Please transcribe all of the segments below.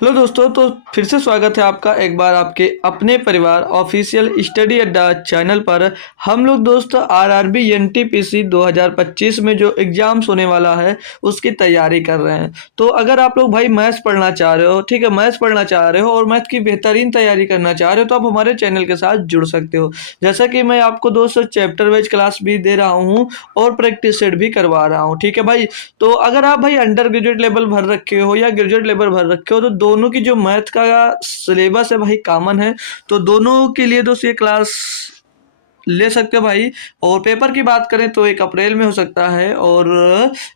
Hello दोस्तों, तो फिर से स्वागत है आपका एक बार आपके अपने परिवार ऑफिशियल स्टडी अड्डा चैनल पर। हम लोग दोस्तों आरआरबी एनटीपीसी 2025 में जो एग्जाम्स होने वाला है उसकी तैयारी कर रहे हैं। तो अगर आप लोग भाई मैथ्स पढ़ना चाह रहे हो, ठीक है, मैथ्स पढ़ना चाह रहे हो और मैथ की बेहतरीन तैयारी करना चाह रहे हो तो आप हमारे चैनल के साथ जुड़ सकते हो। जैसा कि मैं आपको दोस्तों चैप्टर वाइज क्लास भी दे रहा हूँ और प्रैक्टिस सेट भी करवा रहा हूँ, ठीक है भाई। तो अगर आप भाई अंडर ग्रेजुएट लेवल भर रखे हो या ग्रेजुएट लेवल भर रखे हो तो दोनों की जो मैथ का सिलेबस है भाई कॉमन है। तो दोनों के लिए दोस्त ये क्लास ले सकते हो भाई। और पेपर की बात करें तो एक अप्रैल में हो सकता है और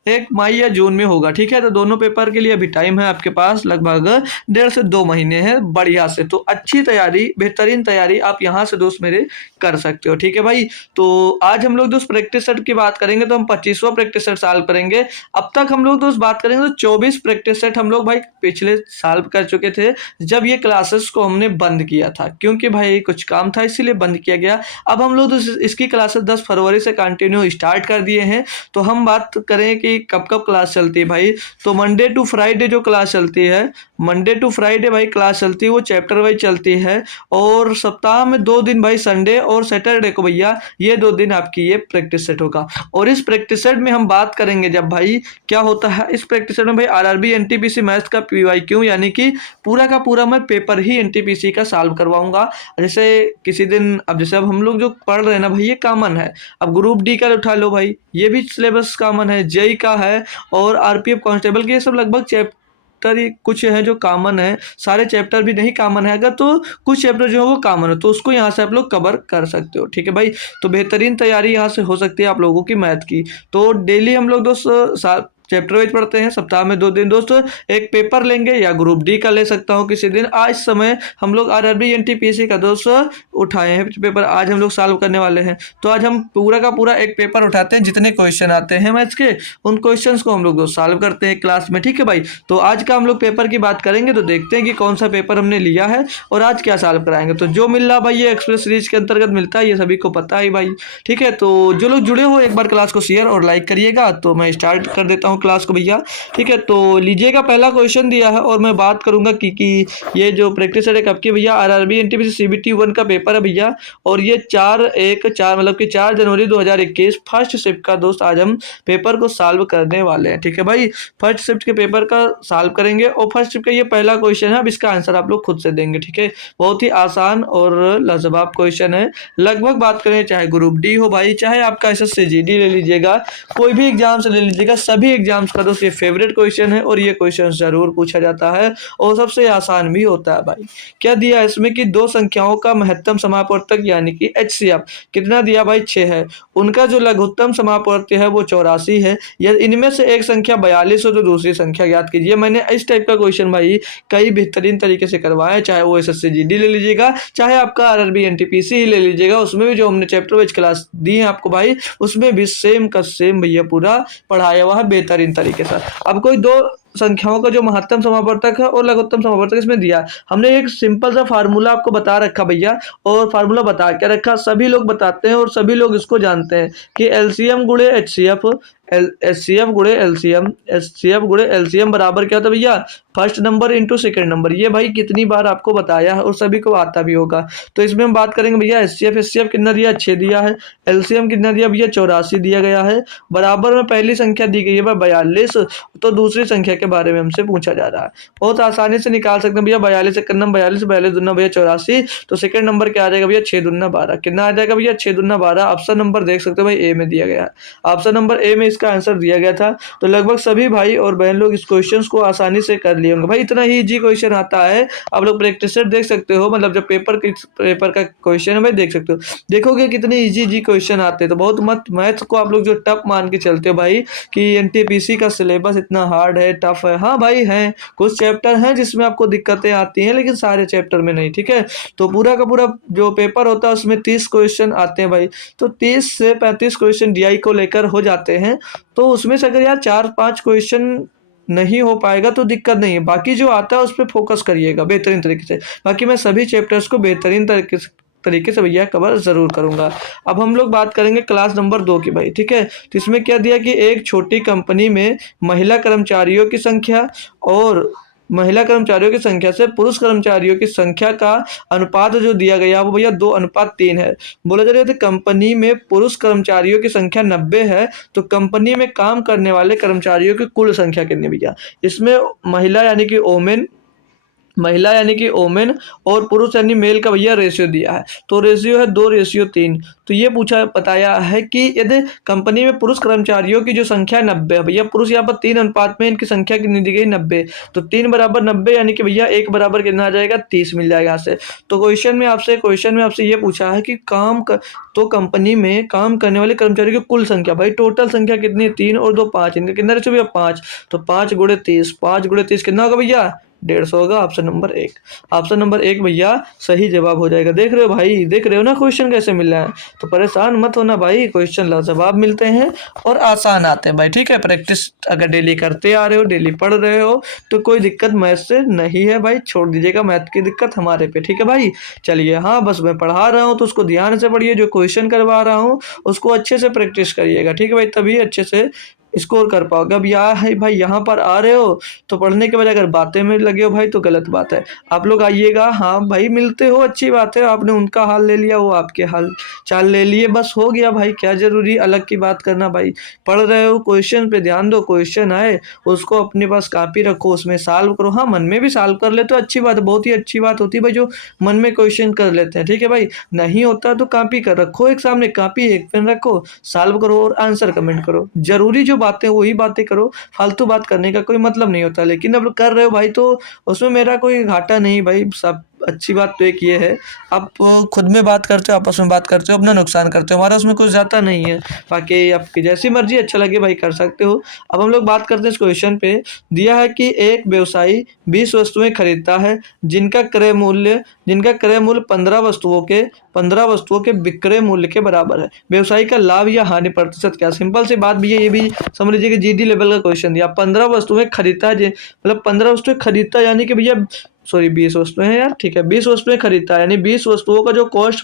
एक मई या जून में होगा, ठीक है। तो दोनों पेपर के लिए अभी टाइम है आपके पास, लगभग 1.5 से 2 महीने है बढ़िया से। तो अच्छी तैयारी, बेहतरीन तैयारी आप यहाँ से दोस्त मेरे कर सकते हो, ठीक है भाई। तो आज हम लोग दोस्त प्रैक्टिस सेट की बात करेंगे तो हम 25वां प्रैक्टिस सेट सॉल्व करेंगे। अब तक हम लोग दोस्त बात करेंगे तो 24 प्रैक्टिस सेट हम लोग भाई पिछले साल कर चुके थे जब ये क्लासेस को हमने बंद किया था, क्योंकि भाई कुछ काम था इसीलिए बंद किया गया। अब हम लोग तो इसकी क्लासेस 10 फरवरी से कंटिन्यू स्टार्ट कर दिए हैं। तो हम बात करें कि कब कब क्लास चलती है भाई, तो मंडे टू फ्राइडे जो क्लास चलती है, मंडे टू फ्राइडे भाई क्लास चलती है, वो चैप्टर वाइज चलती है। और सप्ताह में 2 दिन भाई, संडे और सैटरडे को भैया ये 2 दिन आपकी ये प्रैक्टिस सेट होगा। और इस प्रैक्टिस सेट में हम बात करेंगे जब भाई क्या होता है इस प्रैक्टिस सेट में भाई, आरआरबी एनटीपीसी मैथ्स का पीवाईक्यू यानी कि पूरा का पूरा मैं पेपर ही एनटीपीसी का सॉल्व करवाऊंगा। जैसे किसी दिन, अब जैसे अब हम लोग जो पढ़ रहे हैं ना भाई ये कॉमन है। अब ग्रुप डी का उठा लो भाई, ये भी सिलेबस कॉमन है, जेई का है और आरपीएफ कांस्टेबल के, ये सब लगभग चैप्टर ही कुछ है जो कॉमन है। सारे चैप्टर भी नहीं कॉमन है, अगर तो कुछ चैप्टर जो है वो कॉमन है तो उसको यहाँ से आप लोग कवर कर सकते हो, ठीक है भाई। तो बेहतरीन तैयारी यहाँ से हो सकती है आप लोगों की मैथ की। तो डेली हम लोग दोस्त चैप्टर वाइज पढ़ते हैं, सप्ताह में 2 दिन दोस्तों एक पेपर लेंगे या ग्रुप डी का ले सकता हूँ किसी दिन। आज समय हम लोग आरआरबी एनटीपीसी का दोस्त उठाए हैं पेपर, आज हम लोग सॉल्व करने वाले हैं। तो आज हम पूरा का पूरा एक पेपर उठाते हैं, जितने क्वेश्चन आते हैं मैथ्स के उन क्वेश्चंस को हम लोग दोस्त सॉल्व करते हैं क्लास में, ठीक है भाई। तो आज का हम लोग पेपर की बात करेंगे तो देखते हैं कि कौन सा पेपर हमने लिया है और आज क्या सॉल्व कराएंगे। तो जो मिल रहा भाई ये एक्सप्रेस सीरीज के अंतर्गत मिलता है, ये सभी को पता है भाई, ठीक है। तो जो लोग जुड़े हो एक बार क्लास को शेयर और लाइक करिएगा। तो मैं स्टार्ट कर देता हूँ क्लास को भैया, ठीक है। तो लीजिएगा पहला क्वेश्चन दिया है और मैं बात करूंगा कि ये जो प्रैक्टिस है कब की भैया, आरआरबी एनटीपीसी सीबीटी 1 का पेपर है भैया। और ये 4/1/4 मतलब कि 4 जनवरी 2021 फर्स्ट शिफ्ट का दोस्त आज हम पेपर को सॉल्व करने वाले हैं, ठीक है भाई। फर्स्ट शिफ्ट के पेपर का सॉल्व करेंगे और फर्स्ट शिफ्ट का ये पहला क्वेश्चन है। अब इसका आंसर आप लोग खुद से देंगे, ठीक है। बहुत ही आसान और लाजवाब क्वेश्चन है। लगभग बात करें चाहे ग्रुप डी हो भाई, चाहे आपका एसएससी जीडी ले लीजिएगा, कोई भी एग्जाम से ले लीजिएगा, सभी एग्जाम्स का दोस्त ये फेवरेट क्वेश्चन है और ये क्वेश्चन जरूर पूछा जाता है और सबसे आसान भी होता है भाई। क्या दिया है इसमें कि दो संख्याओं का महत्तम समापवर्तक यानी कि एचसीएफ कितना दिया भाई, 6 है। उनका जो लघुत्तम समापवर्तक है वो 84 है। यदि इनमें से एक संख्या 42 हो तो दूसरी संख्या ज्ञात कीजिए। मैंने इस टाइप का क्वेश्चन भाई कई बेहतरीन तरीके से करवाया, चाहे वो एसएससी जीडी ले लीजिएगा, चाहे आपका आरआरबी एनटीपीसी ही ले लीजिएगा। उसमें भी जो हमने चैप्टर वाइज क्लास दी है आपको भाई, उसमें भी सेम का सेम भैया पूरा पढ़ाया हुआ है बेहतरीन तरीके से। अब कोई दो संख्याओं का जो महत्तम समापवर्तक है और लघुत्तम समापवर्तक इसमें दिया, हमने एक सिंपल सा फार्मूला आपको बता रखा भैया, और फार्मूला बता के रखा, सभी लोग बताते हैं और सभी लोग इसको जानते हैं कि एलसीएम गुणे एचसीएफ, एचसीएफ गुणे एलसीएम, एचसीएफ गुणे एलसीएम बराबर क्या होता है भैया, first number into second number. ये भाई कितनी बार आपको बताया है और सभी को आता भी होगा। तो इसमें हम बात करेंगे भैया एचसीएफ, एचसीएफ कितना दिया, 6 दिया है। एलसीएम कितना दिया भैया, 84 दिया गया है। बराबर में पहली संख्या दी गई है भाई 42, तो दूसरी संख्या के बारे में हमसे पूछा जा रहा है। बहुत आसानी से निकाल सकते हैं भैया, 42 एक नंबर 42, 42 दूना भैया 84, तो सेकंड नंबर क्या आ जाएगा भैया, 6 दूना 12। कितना आ जाएगा भैया, 6 दूना 12। ऑप्शन नंबर देख सकते हो भाई ए में दिया गया है, ऑप्शन नंबर ए में इसका आंसर दिया गया था। तो लगभग सभी भाई और बहन लोग इस क्वेश्चन को आसानी से कर लिए होंगे भाई, इतना ही इजी क्वेश्चन आता है। आप लोग प्रैक्टिस सेट देख सकते हो, मतलब जब पेपर का क्वेश्चन है भाई देख सकते हो, देखोगे कितने इजी क्वेश्चन आते हैं। तो बहुत मत मैथ्स को आप लोग जो टफ मान के चलते हो भाई कि एनटीपीसी का सिलेबस इतना हार्ड है, टफ है, हाँ भाई है, कुछ चैप्टर हैं जिसमें आपको दिक्कतें आती हैं लेकिन सारे चैप्टर में नहीं, ठीक है। तो पूरा का पूरा जो पेपर होता है उसमें 30 क्वेश्चन आते हैं भाई, तो 30 से 35 क्वेश्चन डीआई को लेकर हो जाते हैं। तो उसमें से अगर यार 4-5 क्वेश्चन नहीं हो पाएगा तो दिक्कत नहीं है, बाकी जो आता है उस पर फोकस करिएगा बेहतरीन तरीके से। बाकी मैं सभी चैप्टर्स को बेहतरीन तरीके से भैया कवर जरूर करूंगा। अब हम लोग बात करेंगे क्लास नंबर 2 की भाई, ठीक है। तो इसमें क्या दिया कि एक छोटी कंपनी में महिला कर्मचारियों की संख्या और महिला कर्मचारियों की संख्या से पुरुष कर्मचारियों की संख्या का अनुपात जो दिया गया वो भैया 2:3 है। बोला जा रहा है कंपनी में पुरुष कर्मचारियों की संख्या 90 है, तो कंपनी में काम करने वाले कर्मचारियों की कुल संख्या कितनी भैया? इसमें महिला यानी कि ओमेन और पुरुष यानी मेल का भैया रेशियो दिया है, तो रेशियो है 2:3। तो ये पूछा बताया है कि यदि कंपनी में पुरुष कर्मचारियों की जो संख्या 90 है भैया, पुरुष यहाँ पर 3 अनुपात में इनकी संख्या कितनी दी गई 90, तो 3 बराबर 90 यानी कि भैया 1 बराबर कितना आ जाएगा 30 मिल जाएगा यहाँ से। तो क्वेश्चन में आपसे ये पूछा है कि तो कंपनी में काम करने वाले कर्मचारियों की कुल संख्या, भाई टोटल संख्या कितनी है 3 और 2 5, इनका कितना रेशियो भैया 5, तो 5 × 30 कितना होगा भैया 150 होगा। ऑप्शन नंबर एक भैया सही जवाब हो जाएगा। देख रहे हो भाई, देख रहे हो ना क्वेश्चन कैसे मिल रहा है, तो परेशान मत होना भाई, क्वेश्चन जवाब मिलते हैं और आसान आते हैं भाई, ठीक है। प्रैक्टिस अगर डेली करते आ रहे हो, डेली पढ़ रहे हो, तो कोई दिक्कत मैथ से नहीं है भाई, छोड़ दीजिएगा मैथ की दिक्कत हमारे पे, ठीक है भाई। चलिए, हाँ बस मैं पढ़ा रहा हूँ तो उसको ध्यान से पढ़िए, जो क्वेश्चन करवा रहा हूँ उसको अच्छे से प्रैक्टिस करिएगा, ठीक है भाई, तभी अच्छे से स्कोर कर पाओगे। अब यार है भाई, यहाँ पर आ रहे हो तो पढ़ने के बजाय अगर बातें में लगे हो भाई तो गलत बात है। आप लोग आइएगा, हाँ भाई मिलते हो अच्छी बात है, आपने उनका हाल ले लिया, वो आपके हाल चाल ले लिए, बस हो गया भाई, क्या जरूरी अलग की बात करना भाई। पढ़ रहे हो क्वेश्चन पे ध्यान दो, क्वेश्चन आए उसको अपने पास कॉपी रखो, उसमें सॉल्व करो। हाँ मन में भी सॉल्व कर ले तो अच्छी बात है, बहुत ही अच्छी बात होती है भाई जो मन में क्वेश्चन कर लेते हैं, ठीक है भाई। नहीं होता तो कॉपी कर रखो, एक सामने कॉपी एक पेन रखो, सॉल्व करो और आंसर कमेंट करो। जरूरी जो बातें वही बातें करो, फालतू बात करने का कोई मतलब नहीं होता। लेकिन अब कर रहे हो भाई तो उसमें मेरा कोई घाटा नहीं भाई, सब अच्छी बात तो एक ये है, आप खुद में बात करते हो, आपस में बात करते हो, अपना नुकसान करते हो, हमारा उसमें कुछ जाता नहीं है। बाकी आपकी जैसी मर्जी, अच्छा लगे भाई कर सकते हो। अब हम लोग बात करते हैं इस क्वेश्चन पे। दिया है कि एक व्यवसायी 20 वस्तुएं खरीदता है जिनका क्रय मूल्य 15 वस्तुओं के विक्रय मूल्य के बराबर है। व्यवसायी का लाभ या हानि प्रतिशत क्या? सिंपल सी बात भी है, ये भी समझ लीजिए कि जीडी लेवल का क्वेश्चन दिया। 15 वस्तुएं खरीदता है, मतलब 15 वस्तुएं खरीदता है यानी कि भैया, सॉरी 20 वस्तुएं हैं यार, ठीक है 20 वस्तुएं खरीदता है, यानी 20 वस्तुओं का जो कॉस्ट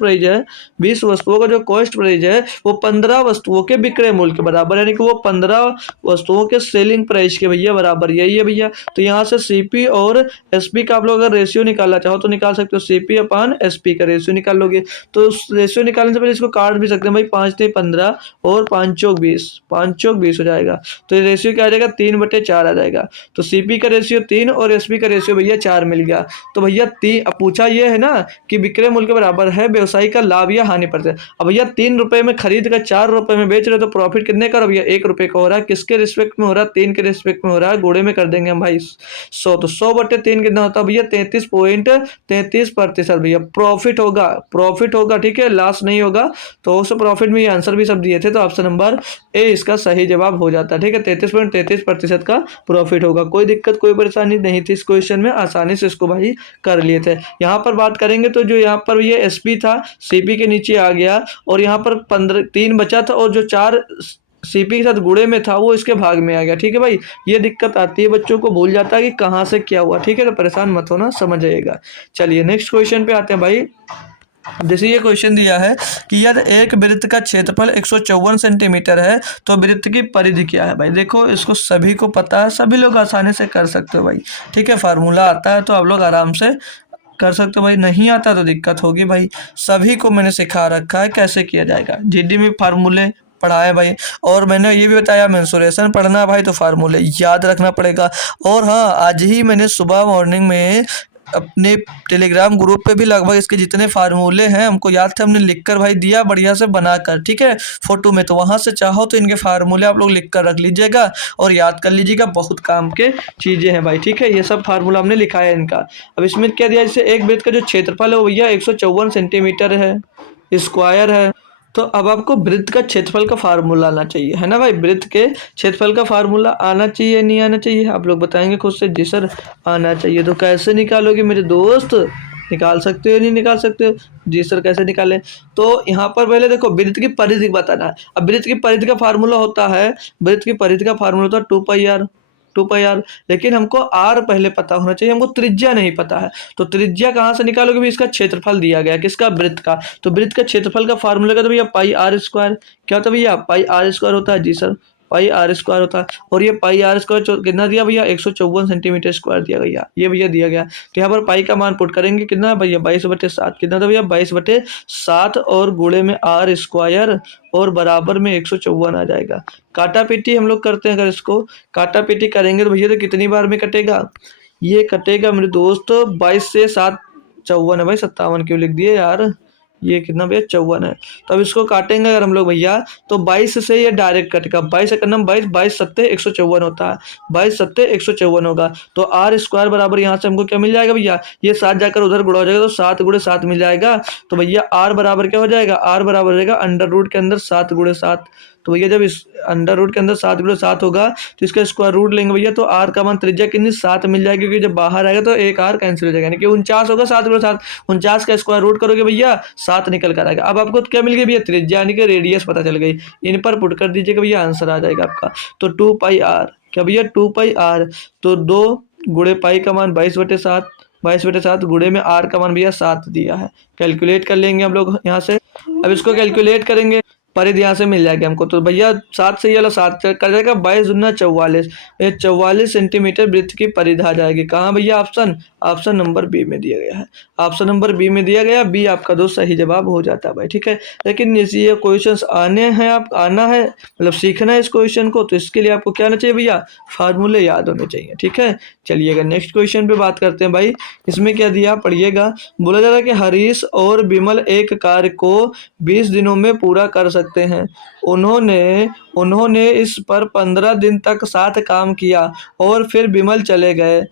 प्राइस है वो 15 वस्तुओं के विक्रय मूल्य के बराबर, यानी कि वो 15 वस्तुओं के सेलिंग प्राइस के भैया बराबर, यही है भैया। तो यहाँ से सीपी और एसपी का आप लोग अगर रेशियो निकालना चाहो तो निकाल सकते हो, सीपी अपान एसपी का रेशियो निकाल लोगे। तो उस रेशियो निकालने से पहले इसको काट भी सकते हैं भाई, 5 × 15 और 5 × 20, 5 × 20 हो जाएगा। तो ये रेशियो क्या आ जाएगा 3/4 आ जाएगा। तो सीपी का रेशियो 3 और एसपी का रेशियो भैया 4 मिल गया। तो भैया अब पूछा ये है ना कि विक्रय मूल्य के बराबर है व्यवसायी का लाभ या हानि प्रतिशत। अब भैया 3 रुपए में खरीद कर 4 रुपए में बेच रहे तो प्रॉफिट कितने का भैया 1 रुपए का हो रहा है। किसके रिस्पेक्ट में हो रहा है? 3 के रिस्पेक्ट में हो रहा है। गुणे में कर देंगे हम भाई 100, तो 100/3 कितना होता है भैया 33.33% भैया प्रॉफिट होगा, ठीक है, लॉस नहीं होगा। तो उस प्रॉफिट में ये आंसर भी सब दिए थे, तो ऑप्शन नंबर ए इसका सही जवाब हो जाता है, ठीक है। 33.33% का प्रॉफिट होगा। कोई दिक्कत कोई परेशानी नहीं थी इस क्वेश्चन में, आसानी से इसको भाई कर लिए थे। यहाँ पर बात करेंगे तो जो यहाँ पर ये एसपी था सीपी के नीचे आ गया, और यहाँ पर 3 बचा था, और जो 4 सीपी के साथ गुणे में था वो इसके भाग में आ गया, ठीक है भाई। ये दिक्कत आती है, बच्चों को भूल जाता है कि कहाँ से क्या हुआ, ठीक है, तो परेशान मत होना, समझ आएगा। चलिए नेक्स्ट क्वेश्चन पे आते हैं भाई। जैसे ये क्वेश्चन दिया है कि यदि एक वृत्त का क्षेत्रफल 154 सेंटीमीटर है तो वृत्त की परिधि क्या है? भाई देखो, इसको सभी को पता है, सभी लोग आसानी से कर सकते हो भाई, ठीक है। फार्मूला आता है तो आप लोग आराम से कर सकते हो भाई, नहीं आता तो दिक्कत होगी भाई। सभी को मैंने सिखा रखा है कैसे किया जाएगा, जीडी में फार्मूले पढ़ाए भाई, और मैंने ये भी बताया मेंसुरेशन पढ़ना भाई तो फार्मूले याद रखना पड़ेगा। और हाँ, आज ही मैंने सुबह मॉर्निंग में अपने टेलीग्राम ग्रुप पे भी लगभग इसके जितने फार्मूले हैं हमको याद थे, हमने लिख कर भाई दिया बढ़िया से बनाकर, ठीक है, फोटो में। तो वहाँ से चाहो तो इनके फार्मूले आप लोग लिख कर रख लीजिएगा और याद कर लीजिएगा, बहुत काम के चीज़ें हैं भाई, ठीक है। ये सब फार्मूला हमने लिखा है इनका। अब इसमें क्या दिया, जैसे एक वृत्त का जो क्षेत्रफल है वो भैया 154 सेंटीमीटर है, स्क्वायर है। तो अब आपको वृत्त का क्षेत्रफल का फार्मूला आना चाहिए, है ना भाई। वृत्त के क्षेत्रफल का फार्मूला आना चाहिए, नहीं आना चाहिए? आप लोग बताएंगे खुद से, जी सर आना चाहिए। तो कैसे निकालोगे मेरे दोस्त? निकाल सकते हो नहीं निकाल सकते हो? जी सर कैसे निकालें? तो यहाँ पर पहले देखो वृत्त की परिधि बताना है। अब वृत्त की परिधि का फार्मूला होता है, 2πr, लेकिन हमको आर पहले पता होना चाहिए, हमको त्रिज्या नहीं पता है। तो त्रिज्या कहाँ से निकालोगे? भी इसका क्षेत्रफल दिया गया, किसका? वृत्त का। तो वृत्त का क्षेत्रफल का फार्मूला का तो भैया πr², क्या होता है भैया? πr² होता है, जी सर। पाई आर स्क्वायर होता है। और ये पाई आर स्क्वायर कितना दिया भैया, 154 सेंटीमीटर स्क्वायर दिया भैया, ये भैया दिया गया। तो यहाँ पर पाई का मान पुट करेंगे कितना भैया, 22/7 कितना था भैया, 22/7 और गुणे में आर स्क्वायर और बराबर में 154 आ जाएगा। काटा पीटी हम लोग करते हैं, अगर इसको काटा पीटी करेंगे तो भैया तो कितनी बार में कटेगा, ये कटेगा मेरे दोस्त 22 से 7 54 है भाई, 57 क्यों लिख दिए यार, ये कितना भैया 54 है। तो अब इसको काटेंगे अगर हम लोग भैया तो 22 से ये डायरेक्ट कटेगा, 22 का नाम 22, 22 × 7 154 होता है, 22 × 7 154 होगा। तो आर स्क्वायर बराबर यहाँ से हमको क्या मिल जाएगा भैया, ये 7 जाकर उधर गुणा हो जाएगा तो 7 × 7 मिल जाएगा। तो भैया आर बराबर क्या हो जाएगा, आर बराबर हो जाएगा अंडर रूट के अंदर 7 × 7। तो भैया जब इस अंडर रूट के अंदर 7 × 7 होगा तो इसका स्क्वायर रूट लेंगे भैया, तो आर का मान त्रिज्या कितनी 7 मिल जाएगी, क्योंकि जब बाहर आएगा तो एक आर कैंसिल हो जाएगा, यानी कि 49 होगा। 7 × 7 49 का स्क्वायर रूट करोगे भैया 7 निकल कर आएगा। अब आपको क्या मिल गई भैया, त्रिज्या यानी कि रेडियस पता चल गई, इन पर पुट कर दीजिएगा भैया, आंसर आ जाएगा आपका। तो 2πr क्या भैया 2πr, तो 2 गुणे पाई का मान 22/7, 22/7 गुणे में आर का मान भैया 7 दिया है। कैलकुलेट कर लेंगे हम लोग यहाँ से, अब इसको कैलकुलेट करेंगे परिधि यहाँ से मिल जाएगी हमको। तो भैया 7 से ये वाला 7 कर जाएगा, 22 दूना 44, ये 44 सेंटीमीटर वृत्त की परिधि आ जाएगी। कहाँ भैया, ऑप्शन नंबर बी में दिया गया है, ऑप्शन नंबर बी में दिया गया, बी आपका दोस्त सही जवाब हो जाता है भाई, ठीक है। लेकिन ये क्वेश्चंस आने हैं, आप आना है मतलब सीखना है इस क्वेश्चन को, तो इसके लिए आपको क्या आना चाहिए भैया, फार्मूले याद होने चाहिए, ठीक है। चलिएगा नेक्स्ट क्वेश्चन पे बात करते हैं भाई। इसमें क्या दिया पढ़िएगा, बोला जा रहा है कि हरीश और विमल एक कार्य को 20 दिनों में पूरा कर सकते हैं। उन्होंने इस पर 15 दिन तक साथ काम किया और फिर विमल चले गए।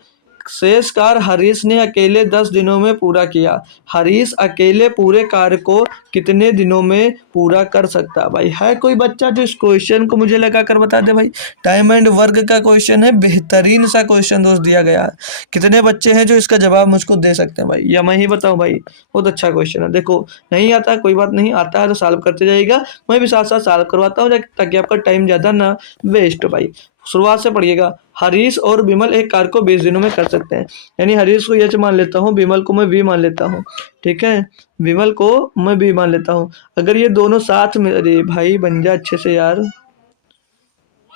शेष कार्य हरीश ने अकेले 10 दिनों में पूरा किया। हरीश अकेले पूरे कार्य को कितने दिनों में पूरा कर सकता है भाई। है कोई बच्चा जो इस क्वेश्चन को मुझे लगा कर बता दे भाई। टाइम एंड वर्क का क्वेश्चन है, बेहतरीन सा क्वेश्चन दोस्त दिया गया है। कितने बच्चे हैं जो इसका जवाब मुझको दे सकते हैं भाई, या मैं ही बताऊं भाई। बहुत अच्छा क्वेश्चन है। देखो नहीं आता कोई बात नहीं, आता है तो सॉल्व करते जाइएगा, मैं भी साथ साथ सॉल्व करवाता हूँ ताकि आपका टाइम ज़्यादा ना वेस्ट हो भाई। शुरुआत से पढ़िएगा। हरीश और विमल एक कार्य को 20 दिनों में कर सकते हैं, यानी हरीश को एच मान लेता हूँ, विमल को मैं वी मान लेता हूँ, ठीक है। विमल को मैं वी मान लेता हूँ। अगर ये दोनों साथ में, अरे भाई बन जा अच्छे से यार,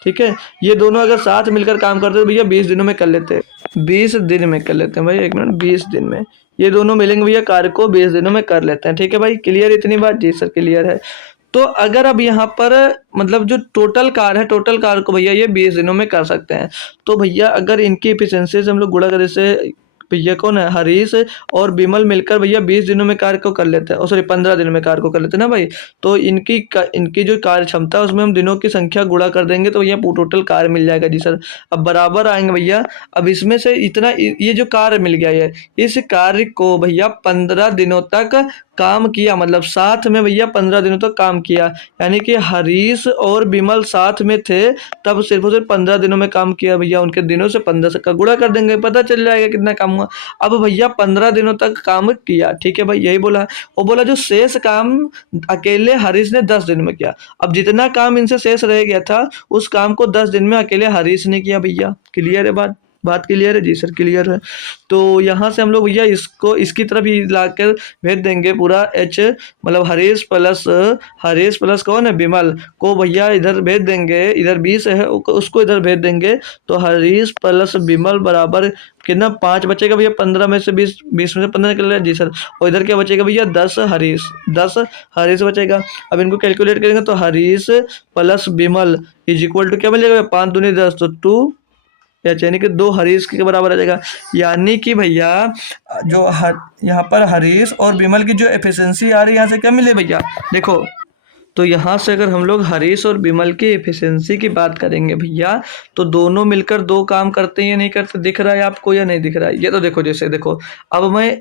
ठीक है। ये दोनों अगर साथ मिलकर काम करते तो भैया 20 दिनों में कर लेते हैं, 20 दिन में कर लेते हैं भाई, एक मिनट, 20 दिन में ये दोनों मिलेंगे भैया, कार्य को 20 दिनों में कर लेते हैं, ठीक है भाई। क्लियर इतनी बात, जी सर क्लियर है। तो अगर अब यहाँ पर मतलब जो टोटल कार है, टोटल कार को भैया ये 20 दिनों में कर सकते हैं। तो भैया अगर इनकी एफिशिएंसी से हम लोग गुणा करें, से भैया कौन है, हरीश और विमल मिलकर भैया 20 दिनों में कार्य को कर लेते हैं, और सॉरी 15 दिनों में कार्य को कर लेते हैं ना भाई। तो इनकी जो कार्य क्षमता है उसमें हम दिनों की संख्या गुणा कर देंगे तो भैया टोटल कार्य मिल जाएगा। जी सर, अब बराबर आएंगे भैया। अब इसमें से इतना ये जो कार्य मिल गया है, इस कार्य को भैया 15 दिनों तक काम किया, मतलब साथ में भैया 15 दिनों तक काम किया, यानी कि हरीश और विमल साथ में थे तब सिर्फ और सिर्फ 15 दिनों में काम किया भैया। उनके दिनों से 15 से का गुणा कर देंगे, पता चल जाएगा कितना काम हुआ। अब भैया 15 दिनों तक काम किया, ठीक है भाई, यही बोला। वो बोला जो शेष काम अकेले हरीश ने 10 दिन में किया। अब जितना काम इनसे शेष रह गया था उस काम को 10 दिन में अकेले हरीश ने किया भैया। क्लियर है बात क्लियर है, जी सर क्लियर है। तो यहाँ से हम लोग भैया इसको इसकी तरफ ही लाकर भेज देंगे पूरा एच, मतलब हरीश प्लस कौन है, विमल को भैया इधर भेज देंगे, इधर 20 है उसको इधर भेज देंगे। तो हरीश प्लस विमल बराबर कितना, 5 बचेगा भैया, 15 में से 20 में से 15 निकल रहा है, जी सर। और इधर क्या बचेगा भैया, 10 हरीश बचेगा। अब इनको कैलकुलेट करेंगे तो Harish plus Vimal is equal to क्या मिलेगा, 5 दूनी 10, तो 2 यानी कि 2 हरीश के बराबर आ जाएगा। यानी कि भैया जो यहाँ पर हरीश और विमल की जो एफिशिएंसी आ रही है, यहाँ से क्या मिले भैया, देखो। तो यहाँ से अगर हम लोग हरीश और विमल की एफिशिएंसी की बात करेंगे भैया, तो दोनों मिलकर 2 काम करते हैं या नहीं करते, दिख रहा है आपको या नहीं दिख रहा है। ये तो देखो, जैसे देखो अब मैं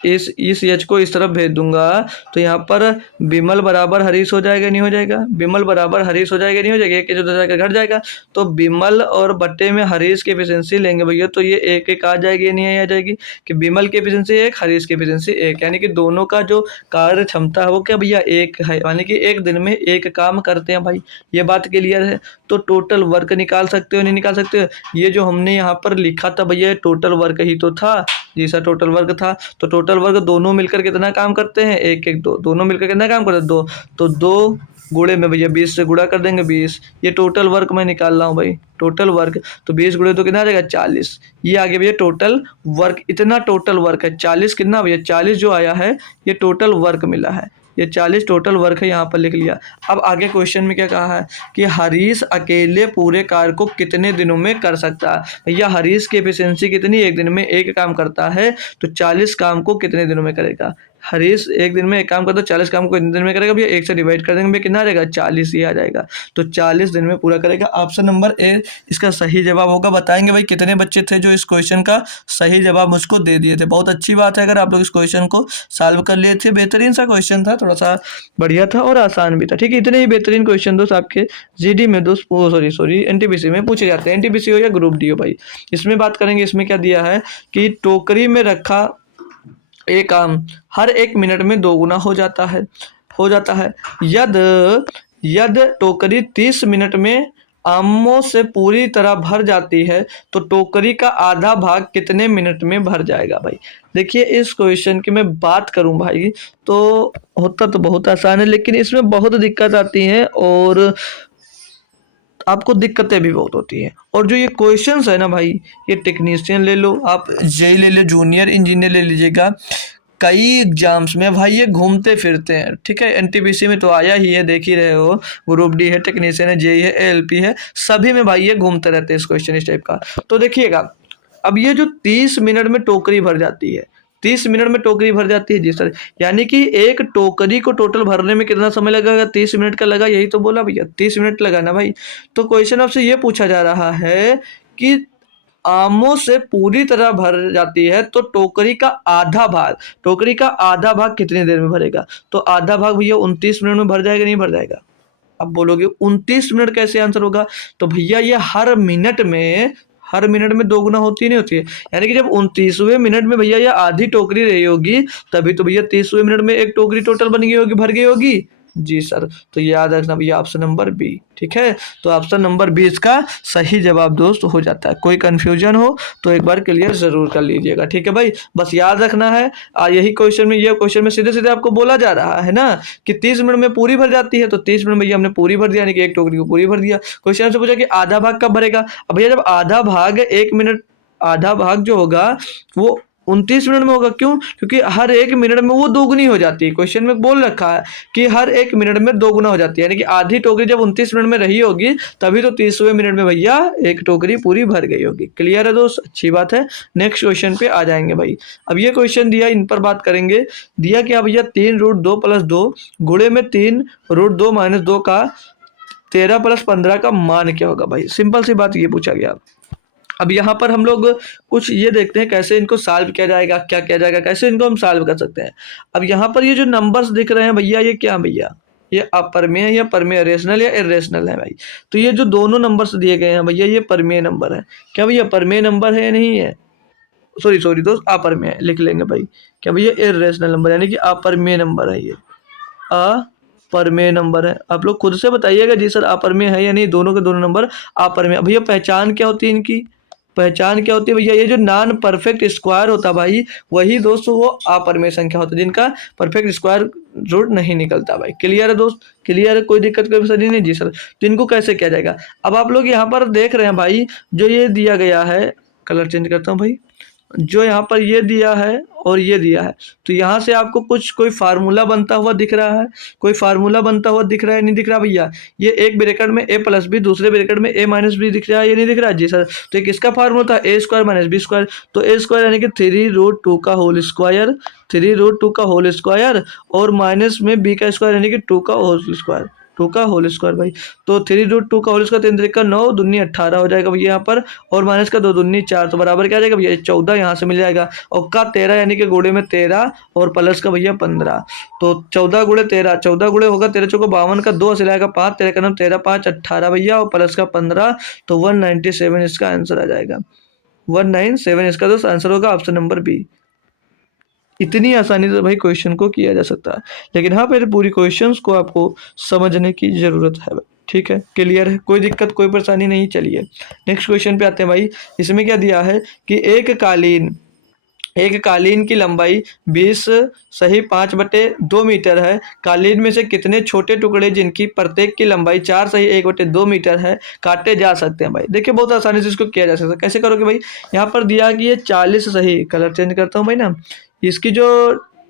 इस एच को इस तरफ भेज दूंगा तो यहाँ पर विमल बराबर हरीश हो जाएगा नहीं हो जाएगा, विमल बराबर हरीश हो जाएगा नहीं हो जाएगा, एक जो जाएगा घट जाएगा। तो विमल और बट्टे में हरीश की एफिशिएंसी लेंगे भैया, तो ये एक एक आ जाएगी नहीं आ जाएगी, कि विमल की एफिशिएंसी 1, हरीश की एफिशिएंसी 1, यानी कि दोनों का जो कार्य क्षमता है वो क्या भैया 1 है, यानी कि एक दिन में 1 काम करते हैं भाई। ये बात क्लियर है। तो टोटल वर्क निकाल सकते हो नहीं निकाल सकते हो, ये जो हमने यहाँ पर लिखा था भैया टोटल वर्क ही तो था, जी सर टोटल वर्क था। तो टोटल वर्क दोनों मिलकर कितना काम करते हैं, 1 1 2, दोनों मिलकर कितना काम करते हैं 2, तो 2 गुणे में भैया 20 से गुणा कर देंगे 20। ये टोटल वर्क मैं निकाल रहा हूँ भाई, टोटल वर्क। तो 20 गुणे तो कितना आ जाएगा 40। ये आगे भैया टोटल वर्क, इतना टोटल वर्क है। 40 कितना भैया, 40 जो आया है ये टोटल वर्क मिला है। ये 40 टोटल वर्क है, यहाँ पर लिख लिया। अब आगे क्वेश्चन में क्या कहा है कि हरीश अकेले पूरे कार्य को कितने दिनों में कर सकता है। भैया हरीश की एफिशिएंसी कितनी, एक दिन में एक काम करता है, तो 40 काम को कितने दिनों में करेगा। हरीश एक दिन में एक काम करता है, 40 काम को कितने दिन में करेगा भैया, एक से डिवाइड कर देंगे भैया, कितना आ जाएगा 40 ही आ जाएगा। तो 40 दिन में पूरा करेगा। ऑप्शन नंबर ए इसका सही जवाब होगा। बताएंगे भाई कितने बच्चे थे जो इस क्वेश्चन का सही जवाब मुझको दे दिए थे। बहुत अच्छी बात है अगर आप लोग इस क्वेश्चन को सॉल्व कर लिए थे। बेहतरीन सा क्वेश्चन था, थोड़ा सा बढ़िया था और आसान भी था। ठीक है, इतने ही बेहतरीन क्वेश्चन दोस्त आपके जीडी में दोस्त, सॉरी एनटीपीसी में पूछे जाते हैं। एनटीपीसी हो या ग्रुप डी हो भाई। इसमें बात करेंगे, इसमें क्या दिया है कि टोकरी में रखा एक आम हर 1 मिनट में 2 गुना हो जाता है। यद टोकरी 30 मिनट में आमों से पूरी तरह भर जाती है तो टोकरी का आधा भाग कितने मिनट में भर जाएगा भाई। देखिए इस क्वेश्चन की मैं बात करूं भाई तो होता तो बहुत आसान है, लेकिन इसमें बहुत दिक्कत आती है और आपको दिक्कतें भी बहुत होती हैं। और जो ये क्वेश्चंस है ना भाई, ये टेक्नीशियन ले लो, आप जेई ले लो, जूनियर इंजीनियर ले लीजिएगा, कई एग्जाम्स में भाई ये घूमते फिरते हैं। ठीक है, एनटीपीसी में तो आया ही है, देख ही रहे हो, ग्रुप डी है, टेक्नीशियन है, जेई है, एएलपी है, सभी में भाई ये घूमते रहते हैं इस क्वेश्चन इस टाइप का। तो देखिएगा, अब ये जो 30 मिनट में टोकरी भर जाती है, 30 मिनट में टोकरी भर जाती है जी सर, यानी कि एक टोकरी को टोटल भरने में कितना समय लगेगा, 30 मिनट का लगा, यही तो बोला भैया 30 मिनट लगा ना भाई। तो क्वेश्चन आपसे ये पूछा जा रहा है कि आमों से पूरी तरह भर जाती है तो टोकरी का आधा भाग कितनी देर में भरेगा। तो आधा भाग भैया 29 मिनट में भर जाएगा, नहीं भर जाएगा। अब बोलोगे 29 मिनट कैसे आंसर होगा, तो भैया ये हर मिनट में 2 गुना होती नहीं होती है, यानी कि जब 29वें मिनट में भैया ये आधी टोकरी रही होगी तभी तो भैया 30वें मिनट में एक टोकरी टोटल बन गई होगी, भर गई होगी जी सर। तो याद रखना भैया ऑप्शन नंबर बी। ठीक है, तो ऑप्शन नंबर बी इसका सही जवाब दोस्त हो जाता है। कोई कंफ्यूजन हो तो एक बार क्लियर जरूर कर लीजिएगा। ठीक है भाई, बस याद रखना है। यही क्वेश्चन में, ये क्वेश्चन में सीधे सीधे आपको बोला जा रहा है ना कि 30 मिनट में पूरी भर जाती है, तो 30 मिनट में भैया हमने पूरी भर दिया, यानी कि एक टोकरी को पूरी भर दिया। क्वेश्चन से पूछा कि आधा भाग कब भरेगा। अब भैया जब आधा भाग 1 मिनट, आधा भाग जो होगा वो 29 मिनट में होगा। क्यों, क्योंकि हर 1 मिनट में वो दोगुनी हो जाती है। क्वेश्चन में बोल रखा है कि हर 1 मिनट में 2 गुना हो जाती है, यानी कि आधी टोकरी जब 29 मिनट में रही होगी तभी तो 30वें मिनट में भैया एक टोकरी पूरी भर गई होगी। क्लियर है दोस्त, अच्छी बात है। नेक्स्ट क्वेश्चन पे आ जाएंगे भाई। अब ये क्वेश्चन दिया, इन पर बात करेंगे। दिया क्या भैया, 3√2 + 2 गुणे में 3√2 - 2 का 13 + 15 का मान क्या होगा भाई। सिंपल सी बात ये पूछा गया। अब यहाँ पर हम लोग कुछ ये देखते हैं कैसे इनको सॉल्व किया जाएगा, क्या किया जाएगा, कैसे इनको हम सॉल्व कर सकते हैं। अब यहाँ पर ये जो नंबर्स दिख रहे हैं भैया, ये क्या भैया, ये अपरमेय है या परमेय, रेशनल या इरेशनल है भाई। तो ये जो दोनों नंबर्स दिए गए हैं भैया, ये परमेय नंबर है। क्या भैया परमेय नंबर है या नहीं है, सॉरी दोस्त, अपरमेय है, लिख लेंगे भाई। क्या भैया इरेशनल नंबर, यानी कि अपरमेय नंबर है, ये अपरमेय नंबर है। आप लोग खुद से बताइएगा जी सर अपरमेय है या नहीं। दोनों के दोनों नंबर अपरमेय। भैया पहचान क्या होती है इनकी, पहचान क्या होती है भैया, ये जो नॉन परफेक्ट स्क्वायर होता भाई, वही दोस्तों वो अपरमेय संख्या होता है, जिनका परफेक्ट स्क्वायर रूट नहीं निकलता भाई। क्लियर है दोस्त, क्लियर है, कोई दिक्कत कोई परेशानी नहीं जी सर। तो इनको कैसे किया जाएगा। अब आप लोग यहाँ पर देख रहे हैं भाई, जो ये दिया गया है, कलर चेंज करता हूँ भाई, जो यहाँ पर ये दिया है और ये दिया है, तो यहाँ से आपको कोई फार्मूला बनता हुआ दिख रहा है, कोई फार्मूला बनता हुआ दिख रहा है, नहीं दिख रहा भैया। ये एक ब्रैकेट में a + b, दूसरे ब्रैकेट में a - b दिख रहा है, ये नहीं दिख रहा जी सर। तो एक इसका फार्मूला था a² - b², तो a² यानी कि 3√2 का होल स्क्वायर, 3√2 का होल स्क्वायर, और माइनस में b का स्क्वायर यानी कि 2 का होल स्क्वायर, 2 का होल स्क्वायर भाई। तो 3√2 का होल स्क्वायर 3 3 का 9, दूनी 18 हो जाएगा भैया यहाँ पर, और माइनस का 2 दूनी 4, तो बराबर क्या आ जाएगा भैया 14, यहाँ से मिल जाएगा। और का 13 यानी कि गुणे में 13 और प्लस का भैया 15, तो 14 × 13, 14 गुणे होगा 13 चौको 52 का 2 से आएगा 5, 13 का 9, 13 5 18 भैया, और प्लस का 15, तो 197 इसका आंसर आ जाएगा। 197 इसका दोस्त आंसर होगा ऑप्शन नंबर बी। इतनी आसानी से भाई क्वेश्चन को किया जा सकता है, लेकिन हाँ पहले पूरी क्वेश्चंस को आपको समझने की ज़रूरत है भाई। ठीक है, क्लियर है, कोई दिक्कत कोई परेशानी नहीं। चलिए नेक्स्ट क्वेश्चन पे आते हैं भाई। इसमें क्या दिया है कि एक कालीन की लंबाई 20 सही 5/2 मीटर है। कालीन में से कितने छोटे टुकड़े जिनकी प्रत्येक की लंबाई 4 सही 1/2 मीटर है काटे जा सकते हैं भाई। देखिए बहुत आसानी से इसको किया जा सकता है। कैसे करोगे भाई, यहाँ पर दिया कि ये 40 सही, कलर चेंज करता हूँ भाई ना, इसकी जो